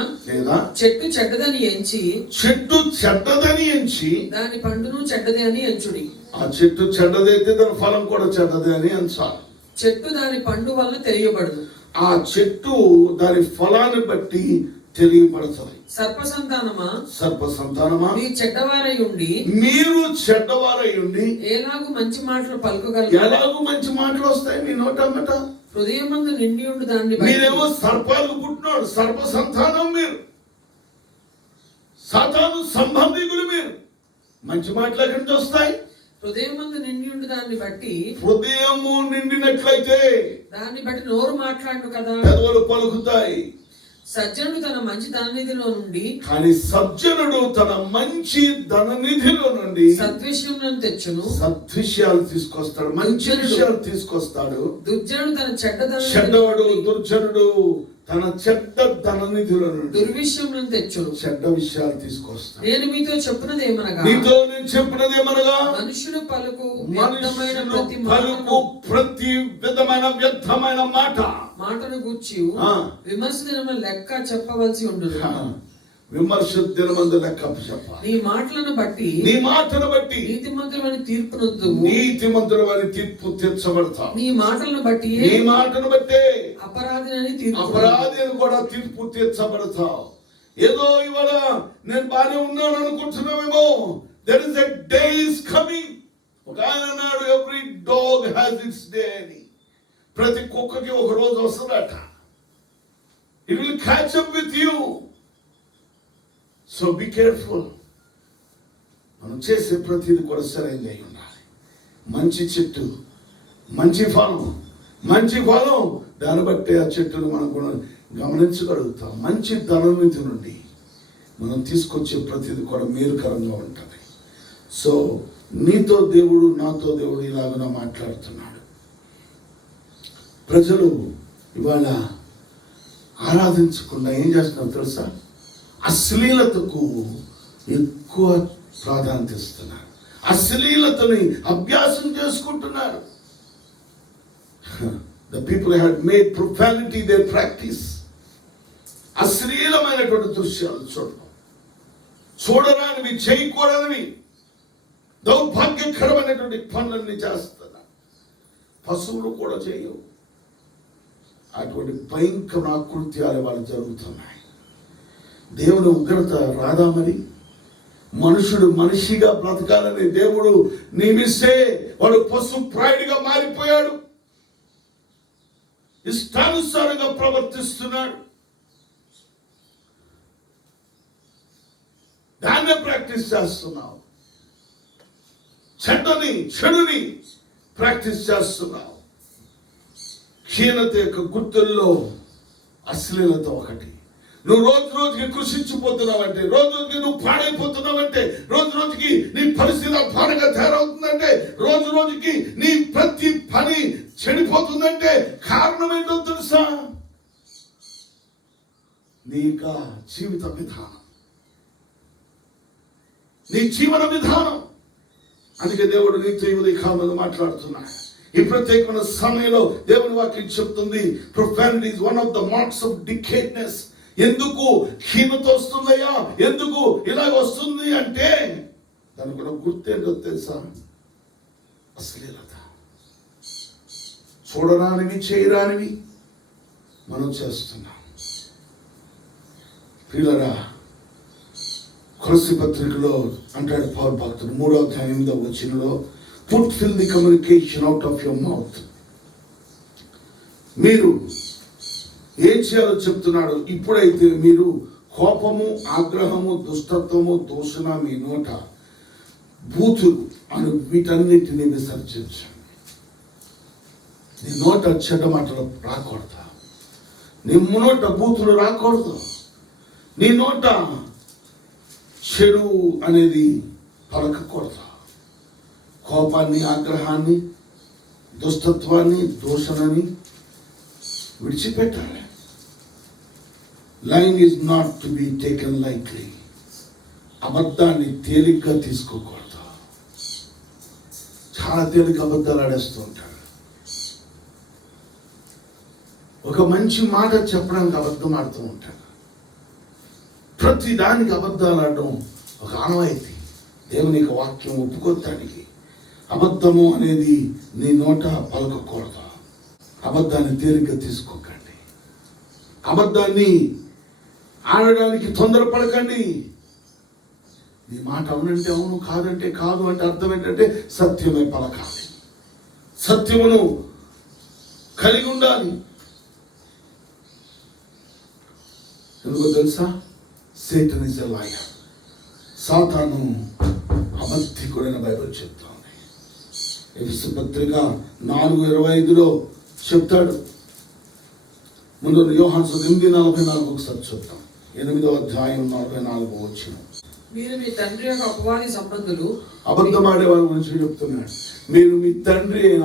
చెట్టు చెడ్డదని ఎంచి, చెట్టు చెడ్డదని ఎంచి దాని పండును చెడ్డదే అని ఎంచుడి. ఆ చెట్టు చెడ్డదైతే దాని ఫలం కూడా చెడ్డదే అని ఎంచాలి. చెట్టు దాని పండు వల్ల తెలియబడదు, ఆ చెట్టు దాని ఫలాన్ని బట్టి తెలియబడుతుంది. సర్ప సంతానమా మీరు చెడ్డవారై ఉండి ఎలాగూ మంచి మాటలు పలుకగలరు. ఎలాగూ మంచి మాటలు వస్తాయి మీ నోటమ్మట. హృదయమందు నిండి ఉండి దాన్ని మీరేమో సర్పాలకు పుట్టినాడు, సర్ప సంతానం మీరు, సాతాను సంబంధికులు మీరు. మంచి మాటలు ఎక్కడి నుంచి వస్తాయి? హృదయమందు నిండి ఉండి దాన్ని బట్టి. హృదయము నిండినట్లయితే దాన్ని బట్టి నోరు మాట్లాడు కదా, పెదవులు పలుకుతాయి. సజ్జనుడు తన మంచి ధననిధిలో నుండి కానీ సజ్జనుడు తన మంచి ధననిధిలో నుండి సద్విషయములను తెచ్చును. సద్విషయాలు తీసుకొస్తాడు, మంచి విషయాలు తీసుకొస్తాడు. దుర్జనుడు తన చెడ్డవాడు దుర్జనుడు తన చెడ్డ ధననిధిలో నుండి దుర్విషయములను తెచ్చును. చెడ్డ విషయాలు తీసుకొస్తాడు. నేను మీతో చెప్పినది ఏమనగా, నీతో నేను చెప్పినది ఏమనగా, మనుషుడు పలుకు ప్రతి విధమైన వ్యర్థమైన మాటను గూర్చి విమర్శ దినమున లెక్క చెప్పవలసి ఉండును. విమర్శ దినమందు లెక్క చెప్పాలి. నీ మాటలను బట్టి నీతిమంతులవని తీర్పు తీర్చబడతావు. నీ మాటలను బట్టి అపరాధిని కూడా తీర్పు తీర్చబడతావు. ఏదో ఇవాళ నేను బానే ఉన్నాను అనుకుంటున్నావేమో. there is a day is coming. ఒక ఆయన అన్నాడు, every dog has its day అని. ప్రతి కుక్కకి ఒక రోజు వస్తుందట. it will catch up with you. So be careful. మనం చేసే ప్రతిది కూడా సరైనది అయి ఉండాలి. మంచి చెట్టు మంచి ఫలం దాన్ని బట్టి ఆ చెట్టును మనం కూడా గమనించగలుగుతాం. మంచి ధననిధి నుండి మనం తీసుకొచ్చే ప్రతిది కూడా మేలుకరంగా ఉంటుంది. సో నీతో దేవుడు నాతో దేవుడు ఇలాగ మాట్లాడుతున్నాడు. ప్రజలు ఇవాళ ఆరాధించకుండా ఏం చేస్తున్నారు తెలుసా? అశ్లీలతకు ఎక్కువ ప్రాధాన్యత ఇస్తున్నారు. అశ్లీలతని అభ్యాసం చేసుకుంటున్నారు. The people had made profanity their practice. అశ్లీలమైనటువంటి దృశ్యాలు చూడరానివి, చేయకూడనివి, దౌర్భాగ్యకరమైనటువంటి పనులన్నీ చేస్తున్నారు. పశువులు కూడా చేయవు. అటువంటి భయంకర ఆకృత్యాలు వాళ్ళు జరుగుతున్నాయి. దేవుని ఉగ్రత రాదా? మరి మనుషుడు మనిషిగా బ్రతకాలని దేవుడు నియమిస్తే వాడు పశు ప్రాయుడిగా మారిపోయాడు. ఇష్టానుసారంగా ప్రవర్తిస్తున్నాడు. దాన్నే ప్రాక్టీస్ చేస్తున్నావు. చెడుని ప్రాక్టీస్ చేస్తున్నావు. క్షీణత యొక్క గుర్తుల్లో అశ్లీలత ఒకటి. నువ్వు రోజు రోజుకి కృషించిపోతున్నావంటే, రోజు రోజుకి నువ్వు పాడైపోతున్నావంటే, రోజు రోజుకి నీ పరిస్థితి పాడగా తయారవుతుందంటే, రోజు రోజుకి నీ ప్రతి పని చెడిపోతుందంటే కారణం ఏంటో తెలుసా? నీ జీవిత విధానం, నీ జీవన విధానం. అందుకే దేవుడు నీతో ఈ ఉదయకాలంలో మాట్లాడుతున్నాడు. ఈ ప్రత్యేకమైన సమయంలో దేవుని వాక్యం చెప్తుంది, profanity is one of the marks of decayedness. ఎందుకు క్షీణత వస్తుందయ్యా, ఎందుకు ఇలాగ వస్తుంది అంటే దానికి కూడా గుర్తేంటో తెలుసా? అశ్లీలత. చూడరానివి, చేయరానివి మనం చేస్తున్నాం. ప్రియులారా, కొలస్సీ పత్రికలో అంటాడు పౌలు భక్తుడు 3వ అధ్యాయం 8వ వచనంలో, put filthy communication out of your mouth. మీరు ఏం చేయాలో చెప్తున్నాడు. ఇప్పుడైతే మీరు కోపము, ఆగ్రహము, దుష్టత్వము, దూషణ, మీ నోట బూతులు అని వీటన్నిటిని విసర్జించండి. నీ నోట చెడ్డ మాటలు రాకూడదు. నీ నోట బూతులు రాకూడదు. నీ నోట చెడు అనేది పలకకూడదు. కోపాన్ని, ఆగ్రహాన్ని, దుష్టత్వాన్ని, దూషణని విడిచిపెట్టాలి. Lying is not to be taken lightly. అబద్ధాన్ని తేలిగ్గా తీసుకోకూడదు. చాలా తేలిక అబద్ధాలు ఆడేస్తూ ఉంటారు. ఒక మంచి మాట చెప్పడానికి అబద్ధం ఆడుతూ ఉంటారు. ప్రతి దానికి అబద్ధాలు ఆడడం ఒక ఆనవాయితీ. దేవుని యొక్క వాక్యం ఒప్పుకోవటానికి అబద్ధము అనేది నీ నోట పలకకూడదు. అబద్ధాన్ని తేలిగ్గా తీసుకోకండి. అబద్ధాన్ని ఆడడానికి తొందరపడకండి. నీ మాట అవునంటే అవును, కాదంటే కాదు అంటే అర్థం ఏంటంటే సత్యమే పలకాలి. సత్యమును కలిగి ఉండాలి. ఎందుకో తెలుసా? Satan is a liar. సాతాను అబద్ధికుడైన బైబిల్ చెప్తోంది. ఎఫెసీ పత్రిక 4:25లో చెప్తాడు, ముందు యోహాను 8:44 ఒకసారి చూద్దాం. 8వ అధ్యాయం 44 వచనం. మీరు మీ తండ్రి యొక్క అపవాది సంబంధులు. అబద్ధమాడే వారి గురించి చెప్తున్నాడు. మీరు మీ తండ్రి అయిన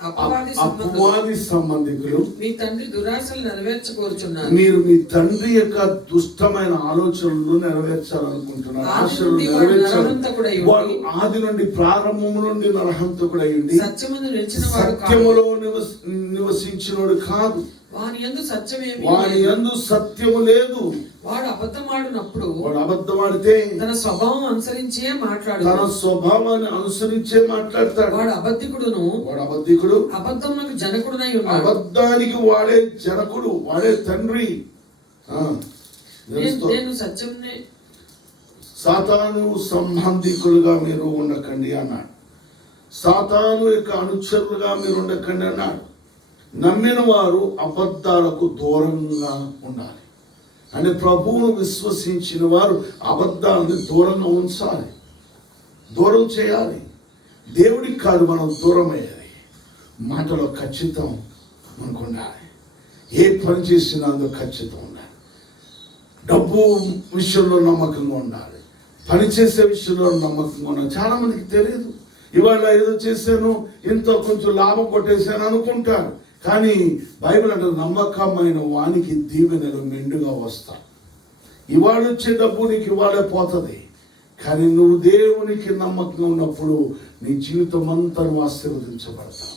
అపవాది సంబంధికులు. మీ తండ్రి దురాశలు నెరవేర్చకోరుచున్నారు. మీరు మీ తండ్రి యొక్క దుష్టమైన ఆలోచనలను నెరవేర్చాలనుకుంటున్నారు. ఆశలు నెరవేర్చాలి. వాడు ఆది నుండి ప్రారంభము నుండి నరహంతకుడై ఉండి సత్యములో నివసించినోడు కాదు. వాని యందు సత్యము లేదు. వాడు అబద్ధమాడినప్పుడు వాడు అబద్ధమాడితే తన స్వభావం అనుసరించే మాట్లాడు. తన స్వభావాన్ని అనుసరించే మాట్లాడతాడు. వాడు అబద్ధికుడు. అబద్ధమునకు జనకుడునై ఉన్నాడు. అబద్ధానికి వాడే జనకుడు, వాడే తండ్రి. నేను సత్యంనే. సాతాను సంబంధికులుగా మీరు ఉండకండి అన్నాడు. సాతాను యొక్క అనుచరులుగా మీరు ఉండకండి అన్నాడు. నమ్మిన వారు అబద్ధాలకు దూరంగా ఉండాలి. అంటే ప్రభువును విశ్వసించిన వారు అబద్ధాలను దూరంగా ఉంచాలి, దూరం చేయాలి. దేవుడికి కాదు మనం దూరం అయ్యేది. మాటలో ఖచ్చితం మనకు ఉండాలి. ఏ పని చేసినా అందులో ఖచ్చితం ఉండాలి. డబ్బు విషయంలో నమ్మకంగా ఉండాలి. పని చేసే విషయంలో నమ్మకంగా ఉండాలి. చాలా మందికి తెలియదు. ఇవాళ ఏదో చేశాను, ఇంత కొంచెం లాభం కొట్టేశాను అనుకుంటారు. కానీ బైబిల్ అంటే నమ్మకమైన వానికి దీవెనలు మెండుగా వస్తాయి. ఇవాళ వచ్చే డబ్బు నీకు ఇవాళే పోతుంది. కానీ నువ్వు దేవునికి నమ్మకంగా ఉన్నప్పుడు నీ జీవితం అంతా నువ్వు ఆశీర్వదించబడతావు.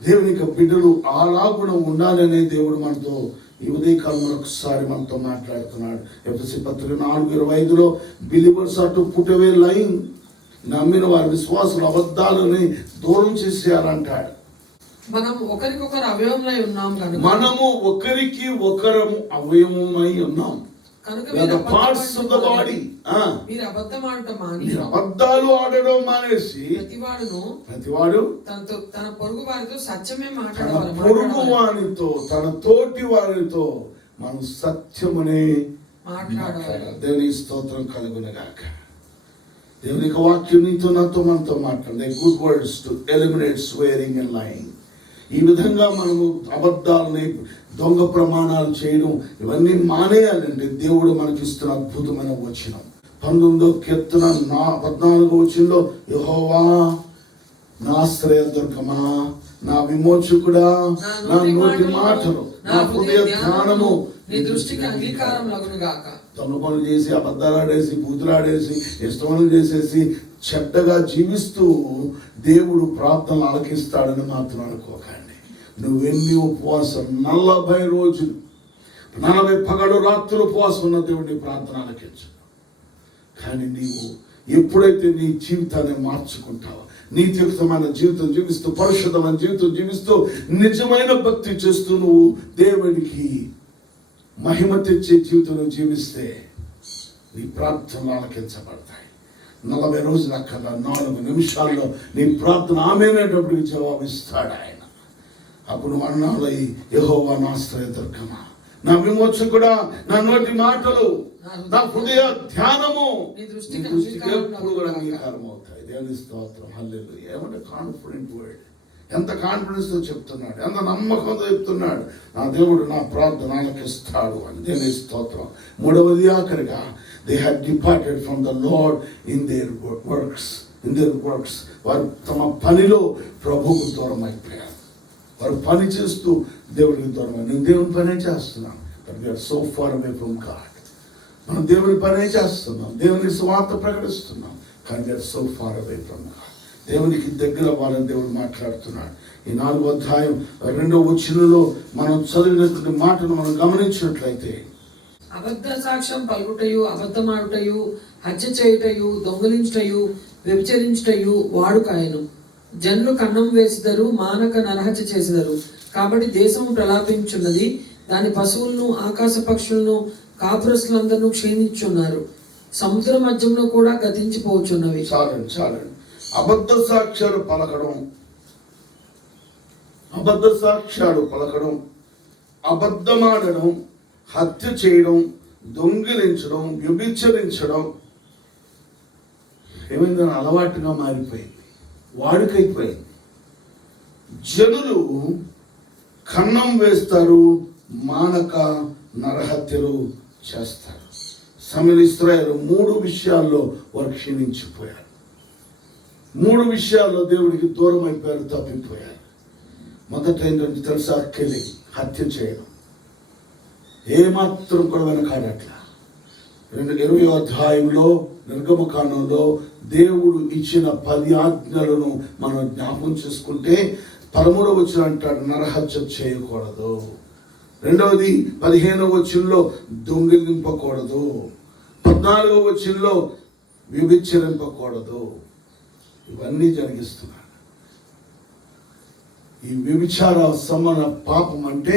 దేవునికి బిడ్డలు అలాగుణ ఉండాలనే దేవుడు మనతో ఈ ఉదయకాలం మరొకసారి మనతో మాట్లాడుతున్నాడు. ఎఫెసీ పత్రిక 4:25 believers are to put away lie. నమ్మిన వారి విశ్వాసులు అబద్ధాలని దూరం చేసేయాలంటాడు. మనము ఒకరికొకరు అవయవమై ఉన్నాం కనుక. మనము ఒకరికి ఒకరము అవయవమై ఉన్నాం కనుక పార్ట్స్ ఆఫ్ ద బాడీ. మీరు అబద్ధమాడటం మాని, మీరు అబద్ధాలు ఆడడం మానేసి ప్రతివాడు తన పొరుగు వారితో సత్యమే మాట్లాడాలి. పొరుగు వారితో, తన తోటి వారితో మనం సత్యమునే మాట్లాడాలి. దేవుని స్తోత్రం కలుగునగాక. దేవుని వాక్యం నీతో నాతో మనతో మాట్లాడే good words to eliminate swearing and lying. ఈ విధంగా మనము అబద్ధాలని, దొంగ ప్రమాణాలు చేయడం ఇవన్నీ మానేయాలంటే దేవుడు మనకి ఇస్తున్న అద్భుతమైన వచనం. 19వ కీర్తన 14వ వచనంలో యెహోవా నా ఆశ్రయదుర్గమా, నా విమోచకుడా, నా నోటి మాటలు, నా హృదయ ధ్యానము నీ దృష్టికి అంగీకారములగునుగాక. దొంగ పనులు చేసి, అబద్ధాలాడేసి, బూతులాడేసి, ఇష్టములు చేసేసి చెడ్డగా జీవిస్తూ దేవుడు ప్రార్థనలు ఆలకిస్తాడని మాత్రం అనుకోకండి. నువ్వెన్ని ఉపవాసం 40 రోజులు 40 పగలు రాత్రులు ఉపవాసం ఉన్న దేవుడిని ప్రార్థన ఆలకించు. కానీ నీవు ఎప్పుడైతే నీ జీవితాన్ని మార్చుకుంటావో, నీతియుక్తమైన జీవితం జీవిస్తూ, పరిశుద్ధమైన జీవితం జీవిస్తూ, నిజమైన భక్తి చేస్తూ నువ్వు దేవుడికి మహిమ తెచ్చే జీవితం జీవిస్తే నీ ప్రార్థనలు ఆలకించబడతాయి. 40 రోజుల కల్లా 4 నిమిషాల్లో నీ ప్రార్థన ఆమెనేటప్పటికి జవాబిస్తాడు ఆయన. అప్పుడు అన్నాడు, యెహోవా నా ఆశ్రయదుర్గమా, నా విమోచకుడా, నా నోటి మాటలు, నా హృదయ ధ్యానము నీ దృష్టికి ఎప్పుడు కూడా అంగీకారం అవుతాయి. దేవుని స్తోత్రం, హల్లెలూయా. ఏమంటే కాన్ఫిడెంట్ వర్డ్. ఎంత కాన్ఫిడెన్స్ తో చెప్తున్నాడు, ఎంత నమ్మకంతో చెప్తున్నాడు. నా దేవుడు నా ప్రార్థన ఆలకిస్తాడు అని. దేవుని స్తోత్రం. 3వది ఆఖరిగా, they had departed from the Lord in their works. వారు తమ పనిలో ప్రభువుకు దూరం అయిపోయారు. వారు పని చేస్తూ దేవుడికి దూరం. నేను దేవుని పనే చేస్తున్నాను, but we are so far away from God. మనం దేవుని పనే చేస్తున్నాం, దేవుని సువార్త ప్రకటిస్తున్నాం, కానీ we are so far away from God. దేవునికి దగ్గర వాళ్ళని దేవుడు మాట్లాడుతున్నాడు. ఈ 4వ అధ్యాయం 2వ వచనంలో మనం చదివినటువంటి మాటను మనం గమనించినట్లయితే, అబద్ధ సాక్ష్యం పలుకుటయు, అబద్ధమాడుటయు, హత్య చేయుటయు, దొంగిలించుటయు, వ్యభిచరించుటయు వాడుకాయను. జనులు కన్నం వేసిదరు, మానక నరహత్య చేసిదరు. కాబట్టి దేశము ప్రలాపించున్నది, దాని పశువులను, ఆకాశ పక్షులను, కాపురస్తులందరూ క్షీణించున్నారు. సముద్ర మధ్యంలో కూడా గతించిపోచున్నవి. చాలండి. అబద్ధ సాక్ష్యాలు పలకడం, అబద్ధమాడడం, హత్య చేయడం, దొంగిలించడం, వ్యభిచరించడం ఏమైంది? అలవాటుగా మారిపోయింది, వాడుకైపోయింది. జనులు కన్నం వేస్తారు, మానక నరహత్యలు చేస్తారు. సమూయేలు ఇశ్రాయేలు 3 విషయాల్లో వారు క్షీణించిపోయారు. 3 విషయాల్లో దేవుడికి దూరం అయిపోయారు, తప్పిపోయారు. మొదట ఏంటంటే తెలుసా? హత్య చేయడం. ఏమాత్రం కూడా వెనకాడట్లా. 20వ అధ్యాయంలో నిర్గమకాండంలో దేవుడు ఇచ్చిన 10 ఆజ్ఞలను మనం జ్ఞాపకం చేసుకుంటే 13వ వచనం అంటాడు, నరహత్య చేయకూడదు. రెండవది 15వ వచనంలో దొంగిలింపకూడదు. 14వ వచనంలో వ్యభిచరింపకూడదు. ఇవన్నీ జరిగిస్తున్నాడు. ఈ వ్యభిచార సమాన పాపం అంటే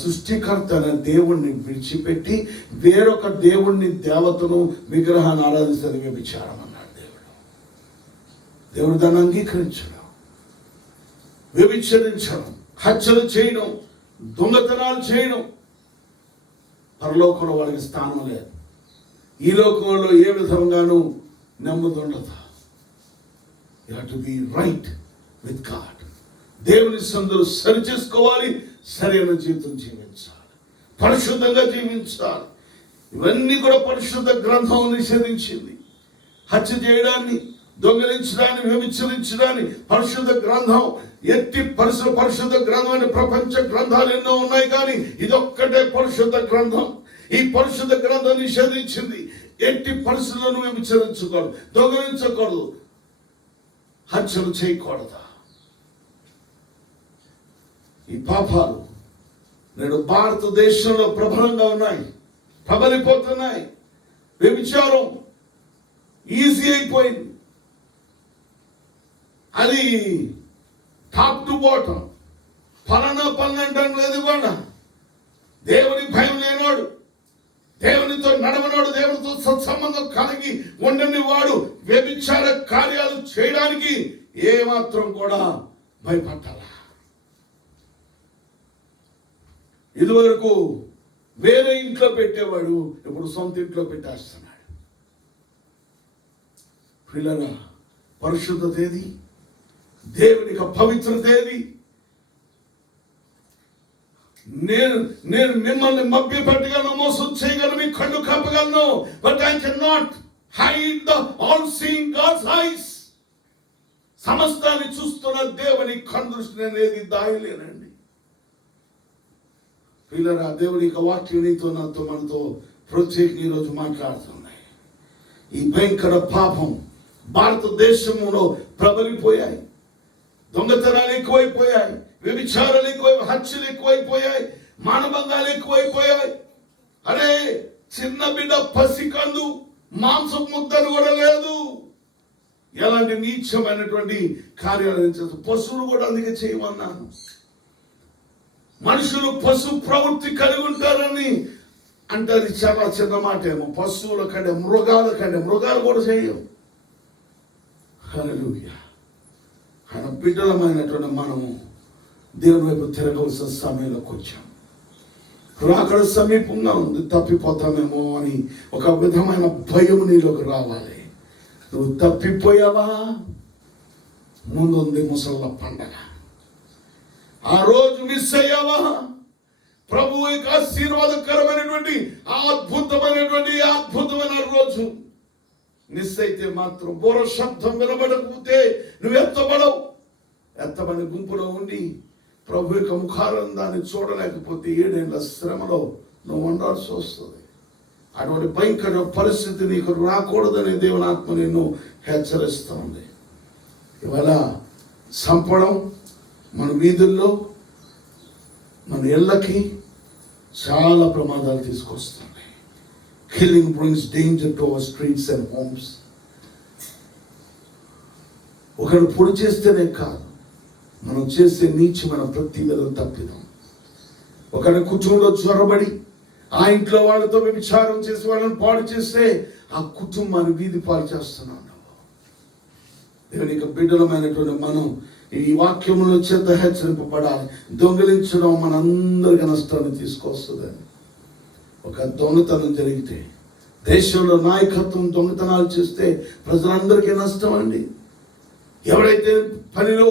సృష్టికర్త అనే దేవుణ్ణి విడిచిపెట్టి వేరొక దేవుణ్ణి, దేవతను, విగ్రహాన్ని ఆరాధిస్తారు. వ్యభిచారం అన్నాడు దేవుడు దాన్ని అంగీకరించడం. వ్యభిచరించడం, హత్యలు చేయడం, దొంగతనాలు చేయడం. పరలోకంలో వాళ్ళకి స్థానం లేదు. ఈ లోకంలో ఏ విధంగానూ నెమ్మది ఉండదు. You have to be right with God. దేవుని సందులు సరి చేసుకోవాలి, సరైన జీవితం జీవించాలి, పరిశుద్ధంగా జీవించాలి. ఇవన్నీ కూడా పరిశుద్ధ గ్రంథం నిషేధించింది. హత్య చేయడాన్ని, దొంగిలించడాన్ని, వ్యభిచరించడాన్ని పరిశుద్ధ గ్రంథం ఎట్టి పరిశుద్ధ గ్రంథం అనే ప్రపంచ గ్రంథాలు ఎన్నో ఉన్నాయి, కానీ ఇదొక్కటే పరిశుద్ధ గ్రంథం. ఈ పరిశుద్ధ గ్రంథం నిషేధించింది. ఎట్టి పరిస్థితులను వ్యభిచరించకూడదు, దొంగిలించకూడదు, హత్యలు చేయకూడదు. ఈ పాపాలు నేడు భారతదేశంలో ప్రబలంగా ఉన్నాయి, ప్రబలిపోతున్నాయి. వ్యభిచారం ఈజీ అయిపోయింది. అది టాప్ టు బాటం. పలానా పనులంటాం లేదు కూడా. దేవుని భయం లేనివాడు, దేవునితో నడవనాడు, దేవునితో సత్సంబంధం కలిగి ఉండని వాడు వ్యభిచార కార్యాలు చేయడానికి ఏమాత్రం కూడా భయపడాల. ఇదివరకు వేరే ఇంట్లో పెట్టేవాడు, ఇప్పుడు సొంత ఇంట్లో పెట్టేస్తున్నాడు. పిల్లల పరిశుద్ధత ఏది? దేవునికి పవిత్రత ఏది? నేను మిమ్మల్ని మభ్య పెట్టగలను, మోసం చేయగలను, మీ కళ్ళు కప్పగలను. But I can not hide the all seeing God's eyes. సమస్తాన్ని చూస్తున్న దేవుని కన్ను దృష్టి నేను ఏది దాయలేనండి. పిల్లరా, దేవుని యొక్క వాక్యం నీతో, నాతో, మనతో ప్రత్యేకంగా ఈరోజు మాట్లాడుతున్నాయి. ఈ భయంకర పాపం భారతదేశంలో ప్రబలిపోయాయి. దొంగతనాలు ఎక్కువైపోయాయి, వ్యభిచారాలు ఎక్కువై, హత్యలు ఎక్కువైపోయాయి, మానభంగాలు ఎక్కువైపోయాయి. అరే, చిన్న బిడ్డ పసికందు మాంసపు ముద్దను కూడా లేదు. ఎలాంటి నీచమైనటువంటి కార్యాలు చేస్తారు. పశువులు కూడా అందుకే చేయమన్నాను. మనుషులు పశు ప్రవృత్తి కలిగి ఉంటారని అంటే అది చాలా చిన్న మాట ఏమో. పశువుల కంటే మృగాలు కూడా చేయవు. హల్లెలూయా. ఆయన బిడ్డలమైనటువంటి మనము దేవుని వైపు తిరగవలసిన సమయంలోకి వచ్చాం. అక్కడ సమీపంగా ఉంది, తప్పిపోతామేమో అని ఒక విధమైన భయం నీలోకి రావాలి. నువ్వు తప్పిపోయావా? ముందుంది ముసళ్ళ పండగ. ఆ రోజు మిస్ అయ్యావా? ప్రభు యొక్క ఆశీర్వాదకరమైనటువంటి అద్భుతమైన రోజు మిస్ అయితే మాత్రం, బోర శబ్దం వినబడకపోతే నువ్వు ఎత్తబడి గుంపులో ఉండి ప్రభు యొక్క ముఖానందాన్ని చూడలేకపోతే 7 ఏళ్ల శ్రమలో నువ్వు ఉండాల్సి వస్తుంది. అటువంటి భయంకర పరిస్థితి నీకు రాకూడదని దేవుని ఆత్మ నిన్ను హెచ్చరిస్తూ ఉంది. ఇవాళ చంపడం మన వీధుల్లో, మన ఇళ్ళకి చాలా ప్రమాదాలు తీసుకొస్తుంది. Killing brings danger to our streets and homes. ఒకడు పొడి చేస్తేనే కాదు, మనం చేసే నీచమైన ప్రతి విధం తప్పిదం. ఒకరి కుటుంబంలో జ్వరబడి ఆ ఇంట్లో వాళ్ళతో వ్యభిచారం చేసి వాళ్ళని పాడు చేస్తే ఆ కుటుంబాన్ని వీధి పాలు చేస్తున్నాం. దేవుని యొక్క బిడ్డలమైనటువంటి మనం ఈ వాక్యముల చేత హెచ్చరింపబడాలి. దొంగిలించడం మనందరికీ నష్టాన్ని తీసుకొస్తుందని. ఒక దొంగతనం జరిగితే, దేశంలో నాయకత్వం దొంగతనాలు చేస్తే ప్రజలందరికీ నష్టం అండి. ఎవరైతే పనిలో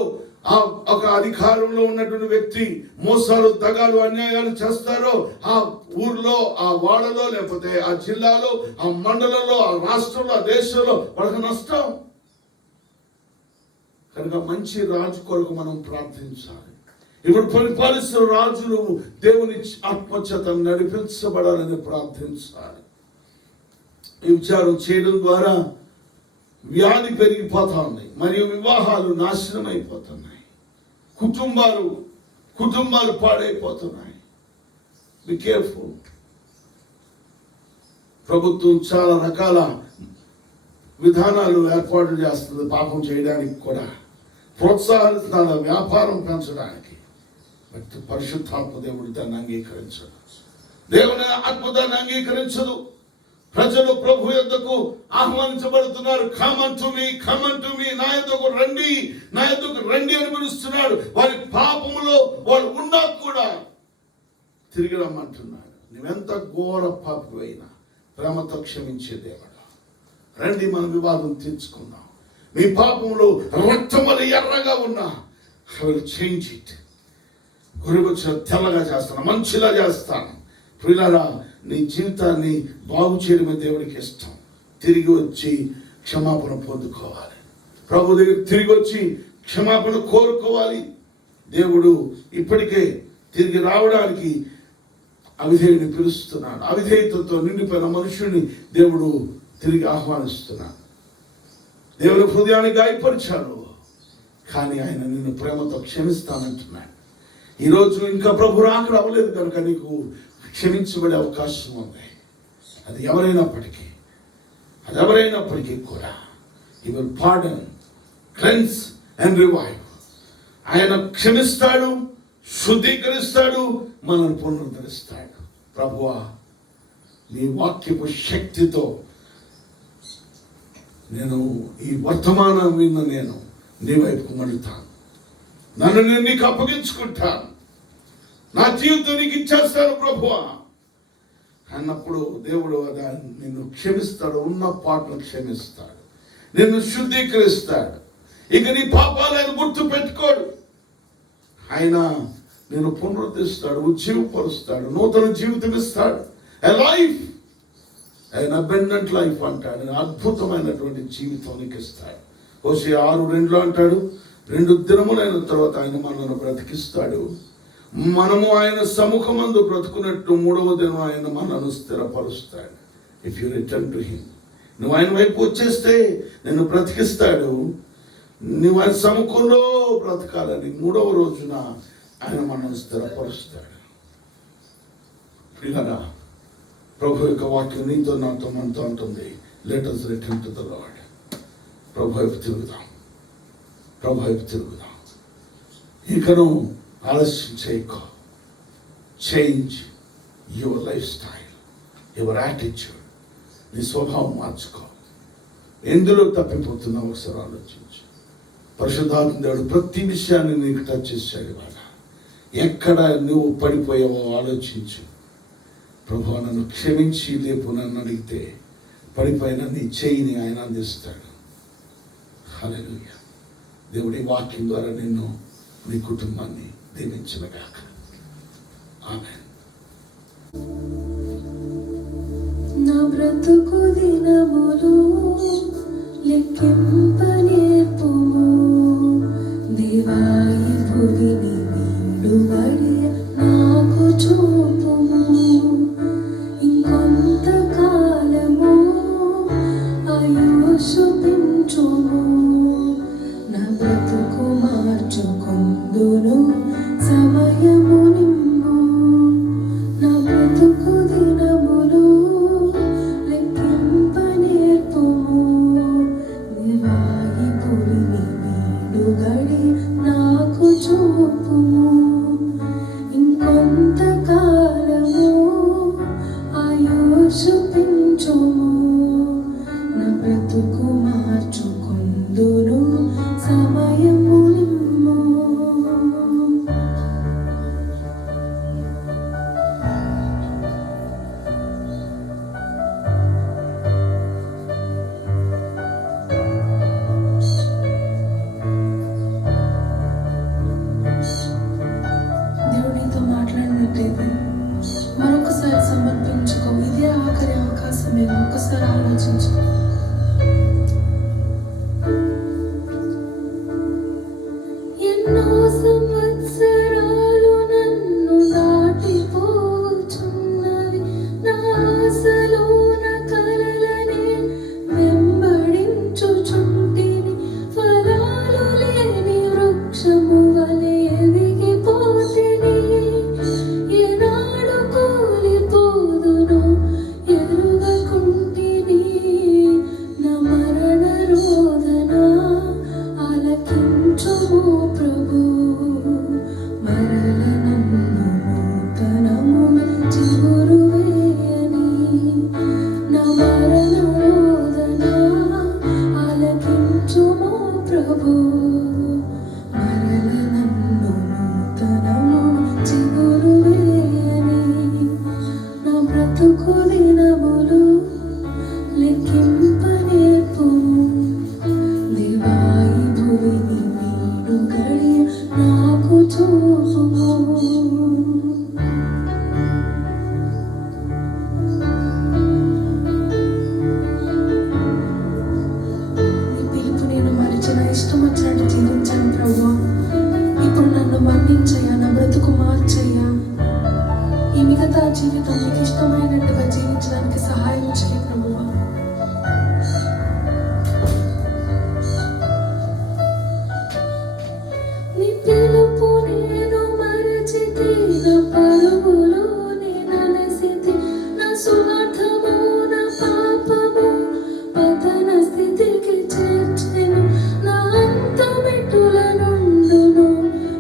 ఒక అధికారంలో ఉన్నటువంటి వ్యక్తి మోసాలు, దగాలు, అన్యాయాలు చేస్తారో ఆ ఊర్లో, ఆ వాడలో, లేకపోతే ఆ జిల్లాలో, ఆ మండలంలో, ఆ రాష్ట్రంలో, ఆ దేశంలో వాళ్ళకి నష్టం. కనుక మంచి రాజు కొరకు మనం ప్రార్థించాలి. ఇప్పుడు పరిపాలిస్తున్న రాజులు దేవుని ఆత్మచేత నడిపించబడాలని ప్రార్థించాలి. ఈ విచారం చేయడం ద్వారా వ్యాధి పెరిగిపోతా ఉన్నాయి, మరియు వివాహాలు నాశనం అయిపోతున్నాయి, కుటుంబాలు పాడైపోతున్నాయి. Be careful. ప్రభుత్వం చాలా రకాల విధానాలు ఏర్పాటు చేస్తుంది పాపం చేయడానికి కూడా, ప్రోత్సాహిస్తున్న వ్యాపారం పెంచడానికి. బట్ పరిశుద్ధాత్మ దేవుడు దాన్ని అంగీకరించడు. దేవుని ఆత్మ దాన్ని అంగీకరించదు. ప్రజలు ప్రభు యొద్దకు ఆహ్వానించబడుతున్నారు. కమ్ అంటు మీ, నా యొద్దకు రండి అని పిలుస్తున్నాడు. వారి పాపములో వాళ్ళు ఉన్నా కూడా తిరిగి రమ్మంటున్నాడు. నువ్వెంత ఘోర పాపివైనా ప్రేమతో క్షమించే దేవుడు. రండి, మనం వివాదం తీర్చుకుందాం. మీ పాపంలో రక్తం వల్ల ఎర్రగా ఉన్నా ఐ విల్ చేంజ్ ఇట్. గురికొచ్చిన తెల్లగా చేస్తాను, మంచిలా చేస్తాను. ప్రియులారా, నీ జీవితాన్ని బాగు చేయడమే దేవుడికి ఇష్టం. తిరిగి వచ్చి క్షమాపణ పొందుకోవాలి. ప్రభు దగ్గర తిరిగి వచ్చి క్షమాపణ కోరుకోవాలి. దేవుడు ఇప్పటికే తిరిగి రావడానికి అవిధేయుని పిలుస్తున్నాడు. అవిధేయతతో నిండిపోయిన మనుషుడిని దేవుడు తిరిగి ఆహ్వానిస్తున్నాడు. దేవుని హృదయాన్ని గాయపరిచాడు, కానీ ఆయన నిన్ను ప్రేమతో క్షమిస్తానంటున్నాడు. ఈరోజు ఇంకా ప్రభు రాకడ అవ్వలేదు కనుక నీకు క్షమించబడే అవకాశం ఉంది. అది ఎవరైనప్పటికీ కూడా he will pardon, cleanse and revive. ఆయన క్షమిస్తాడు, శుద్ధీకరిస్తాడు, మనల్ని పునరుద్ధరిస్తాడు. ప్రభువా, నీ వాక్యపు శక్తితో నేను ఈ వర్తమానం విన్న నేను నీ వైపుకు మళ్ళుతాను. నన్ను నేను నీకు అప్పగించుకుంటాను. నా జీవితం నీకు ఇచ్చేస్తాను ప్రభువా అన్నప్పుడు దేవుడు నిన్ను క్షమిస్తాడు. ఉన్న పాటలు క్షమిస్తాడు, నిన్ను శుద్ధీకరిస్తాడు. ఇక నీ పాపాలు ఆయన గుర్తు పెట్టుకోడు. ఆయన నిన్ను పునరుద్ధరిస్తాడు, ఉజ్జీవపరుస్తాడు, నూతన జీవితం ఇస్తాడు. A life, an abundant life అంటాడు. అద్భుతమైనటువంటి జీవితం నీకు ఇస్తాడు. హోషేయ 6:2 అంటాడు, 2 దినములైన తర్వాత ఆయన మనల్ని బ్రతికిస్తాడు. మనము ఆయన సముఖమందు బ్రతుకున్నట్టు 3వ దినం ఆయన మనల్ని స్థిరపరుస్తాడు. If you return to him, నువ్వు ఆయన వైపు వచ్చేస్తే నిన్ను బ్రతికిస్తాడు. నువ్వు ఆయన సముఖంలో బ్రతకాలని 3వ రోజున ఆయన మనల్ని స్థిరపరుస్తాడు. ప్రియులారా, ప్రభు యొక్క వాక్యం నీతో నాతో మనతో అంటుంది, let us return to the Lord. ప్రభు వైపు తిరుగుదాం. ఇకను ఆలస్యం చేయకో. Change your lifestyle, your attitude. నీ స్వభావం మార్చుకో. ఎందులో తప్పిపోతున్నావు ఒకసారి ఆలోచించు. పరిశుద్ధాత్మ దేవుడు ప్రతి విషయాన్ని నీకు టచ్ చేశాడు. ఇవాళ ఎక్కడ నువ్వు పడిపోయావో ఆలోచించు. ప్రభు, నన్ను క్షమించి లేపు నన్ను అడిగితే పడిపోయిన నీ చేయిని ఆయన అందిస్తాడు. హల్లెలూయా. దేవుడి వాక్యం ద్వారా నిన్ను, నీ కుటుంబాన్ని దీవించునుగాక. ఆమేన్. నా బ్రతుకు దినములు లెక్కింప నేర్పుము దేవా, ఈ భూమిని వీడుబడి నాకు చూపుము. ఇంకొంత కాలము ఆయుష్షు పెంచుము. నా బ్రతుకు మార్చుకొందును సమయము నిమ్ము. నా బ్రతుకు దినములు లెక్కింప నేర్పుము దేవా, ఈ భూమిని వీడుబడి నాకు చూపుము. ఇంకొంత కాలము ఆయుష్షు పెంచుము. నా బ్రతుకు మార్చుకొందును సమయము నిమ్ము. ఎన్నో సంవత్సరాలు నన్ను దాటిపోచున్నవి. నా ఆశలోన కలలనే వెంబడించుచుంటిని. ఫలాలు లేని వృక్షము వలె ఎదిగిపోతిని. ఏనాడు కూలిపోదునో ఎరుగకుంటిని. నా మరణ రోదన ఆలకించుము ప్రభు. మరల నన్ను నూతనముగా చిగురు వేయని. నా మరణ రోదన ఆలకించుము ప్రభు. మరల నన్ను నూతనముగా చిగురు వేయని. నా బ్రతుకు దినములు లెక్కింపనేర్పుము. దేవా ఈ భూమిని వీడు గడియ నాకు చూపుము. నీ పిలుపు నేను మరిచిన ఇష్టం వచ్చినట్టు జీవించాను ప్రభువా. ఇప్పుడు నన్ను మన్నించయ్యా, నా బ్రతుకు మార్చయ్యా. ఈ మిగతా జీవితం నీకు ఇష్టమైనట్టుగా జీవించడానికి సహాయం చేయి ప్రభువా. నీ పిలుపు నేను మరచితి, నా పరుగులో నేనలసితి. నా స్వార్థము నా పాపము పతన స్థితికి చేర్చెను. నా అంతమెటుల నుండును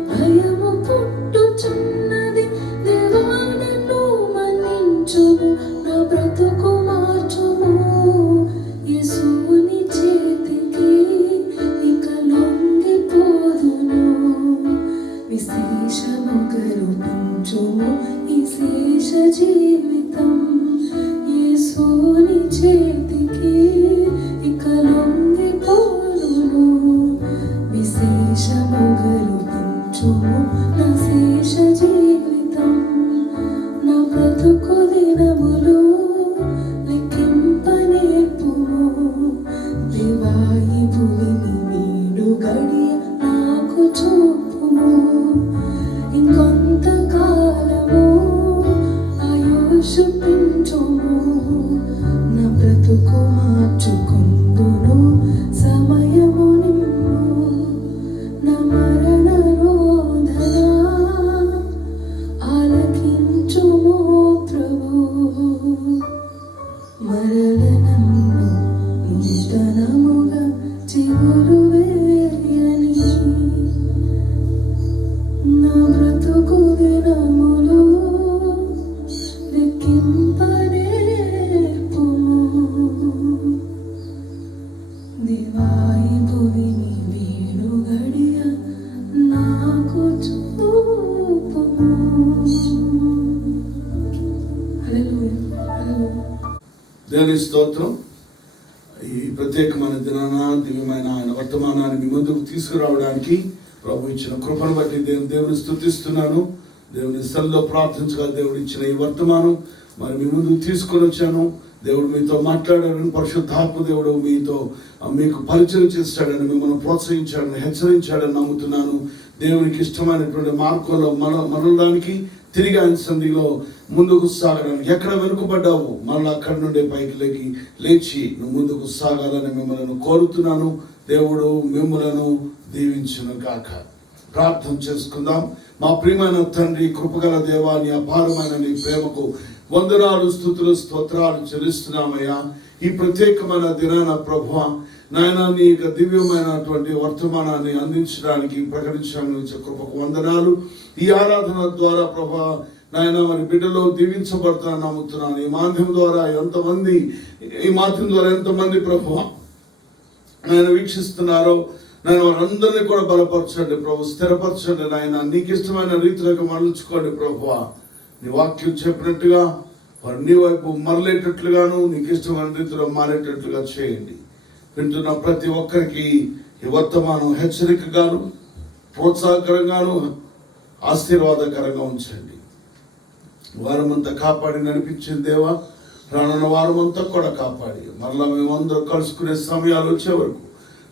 భయము పుట్టుచున్నది. దేవా నన్ను మన్నించుము, నా బ్రతుకు మార్చుము. యేసుని చేతికి ఇక లొంగిపోదును. విశేషము కరుణించుము ఈ శేష జీవితం. యేసుని చేతికి ఇక లొంగిపోదును. విశేషము కరుణించుము నా శేష జీవితం. నా బ్రతుకు దినములు లెక్కింపనేర్పుము. దేవా ఈ భూమిని వీడు గడియ నాకు చూపుము. ఇంకొంతకాలము ఆయుష్ పెంచుము. నా బ్రతుకు మార్చుకుందును సమయము నిమ్ము. నా మరణ రోదన ఆలకించుము ప్రభు. మరల నన్ను నూతనముగా చిగురు వేయని. నా బ్రతుకు దినములు లెక్కింపనేర్పుము. దేవా ఈ భూమిని వీడు గడియ నాకు చూపుము. హల్లెలూయా, హల్లెలూయా. దేవుని స్తోత్రం. ఈ ప్రత్యేకమైన దినాన దివ్యమైన ఆయన వర్తమానాన్ని మీ ముందుకు తీసుకురావడానికి ప్రభు ఇచ్చిన కృపను బట్టి దేవుని స్తుతిస్తున్నాను. దేవుని స్థలంలో ప్రార్థించగా దేవుడు ఇచ్చిన ఈ వర్తమానం మరి మీ ముందుకు తీసుకొని వచ్చాను. దేవుడు మీతో మాట్లాడారని, పరిశుద్ధాత్మ దేవుడు మీకు పరిచయం చేస్తాడని, మిమ్మల్ని ప్రోత్సహించాడని, హెచ్చరించాడని నమ్ముతున్నాను. దేవునికి ఇష్టమైనటువంటి మార్గంలో మనడానికి, తిరిగి ఆయన సంధిలో ముందుకు సాగడానికి, ఎక్కడ వెనుకబడ్డావు మళ్ళీ అక్కడి నుండి పైకి లేచి నువ్వు ముందుకు సాగాలని మిమ్మల్ని కోరుతున్నాను. దేవుడు మిమ్మలను దీవించును గాక. ప్రార్థన చేసుకుందాం. మా ప్రియమైన తండ్రి, కృపగల దేవా, నీ అపారమైన నీ ప్రేమకు వందనాలు, స్తుతులు, స్తోత్రాలు చెల్లిస్తున్నామయ్యా. ఈ ప్రత్యేకమైన దినాన ప్రభువా నాయన నీ యొక్క దివ్యమైనటువంటి వర్తమానాన్ని అందించడానికి ప్రకటించడానికి కృపకు వందనాలు. ఈ ఆరాధన ద్వారా ప్రభువా నాయన మరి బిడ్డలో దీవించబడతానని నమ్ముతున్నాను. ఈ మాధ్యమం ద్వారా ఎంతమంది ప్రభువా నాయన వీక్షిస్తున్నారో నాయన వారందరినీ కూడా బలపరచండి ప్రభు, స్థిరపరచండి నాయన. నీకు ఇష్టమైన రీతిలోకి మరల్చుకోండి ప్రభువా. నీ వాక్యం చెప్పినట్టుగా వారు నీ వైపు మరలేటట్లుగాను, నీకు ఇష్టమైన రీతిలో మారేటట్లుగా చేయండి. వింటున్న ప్రతి ఒక్కరికి ఈ వర్తమానం హెచ్చరికగాను, ప్రోత్సాహకరంగాను, ఆశీర్వాదకరంగా ఉంచండి. వారమంతా కాపాడి నడిపించిన దేవా, రానున్న వారమంతా కూడా కాపాడి మరలా మేమందరూ కలుసుకునే సమయాలు వచ్చే వరకు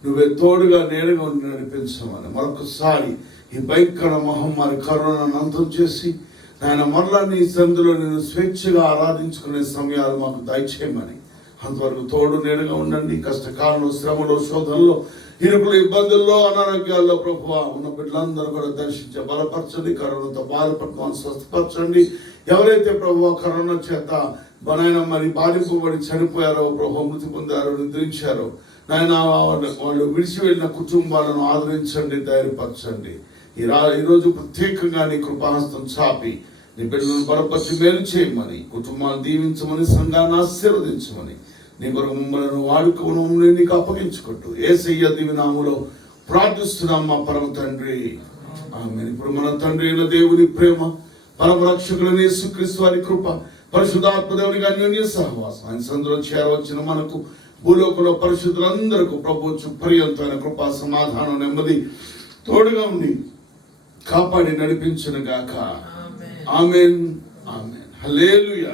నువ్వే తోడుగా నేడుగా ఉండి నడిపించమని మరొకసారి ఈ భయంకర మహమ్మారి కరోనాను అంతం చేసి ఆయన మరలా నీ సందులో నేను స్వేచ్ఛగా ఆరాధించుకునే సమయాలు మాకు దయచేయమని, అంతవరకు తోడు నేడుగా ఉండండి. కష్టకాలంలో, శ్రమలో, శోధనలో, ఇరుకులు, ఇబ్బందుల్లో, అనారోగ్యాల్లో ప్రభువా ఉన్న బిడ్డలందరూ కూడా దర్శించి బలపరచండి. కరోనాతో బాధపడుతున్న స్వస్థపరచండి. ఎవరైతే ప్రభువా కరోనా చేత నాయన మరి బాధింపబడి చనిపోయారో, ప్రభు మృతి పొందారో, నిద్రించారో నాయన వాళ్ళు విడిచి వెళ్ళిన కుటుంబాలను ఆదరించండి, ధైర్యపరచండి. ఈరోజు ప్రత్యేకంగా నీ కృపాహస్తం చాపి నీ బిడ్డలను బలపరిచి మేలు చేయమని, కుటుంబాన్ని దీవించమని, సంఘాన్ని ఆశీర్వదించమని, నీ కొరకు మమ్మల్ని వాడుకోవడం నీకు అప్పగించుకుంటూ యేసయ్య దివ్యనామములో ప్రార్థిస్తున్నాం మా పరమ తండ్రి, ఆమేన్. ఇప్పుడు మన తండ్రి అయిన దేవుని ప్రేమ, పరమ రక్షకుడైన యేసుక్రీస్తు వారి కృప, పరిశుద్ధాత్మ దేవునికి అన్యోన్య సహవాసం, ఆయన సందులో చేరవచ్చిన మనకు భూలోకంలో పరిశుద్ధులందరికీ ప్రభు పర్యంతమైన కృపా, సమాధానం, నెమ్మది తోడుగా ఉండి కాపాడి నడిపించును గాక. ఆమేన్, ఆమేన్, హల్లెలూయా.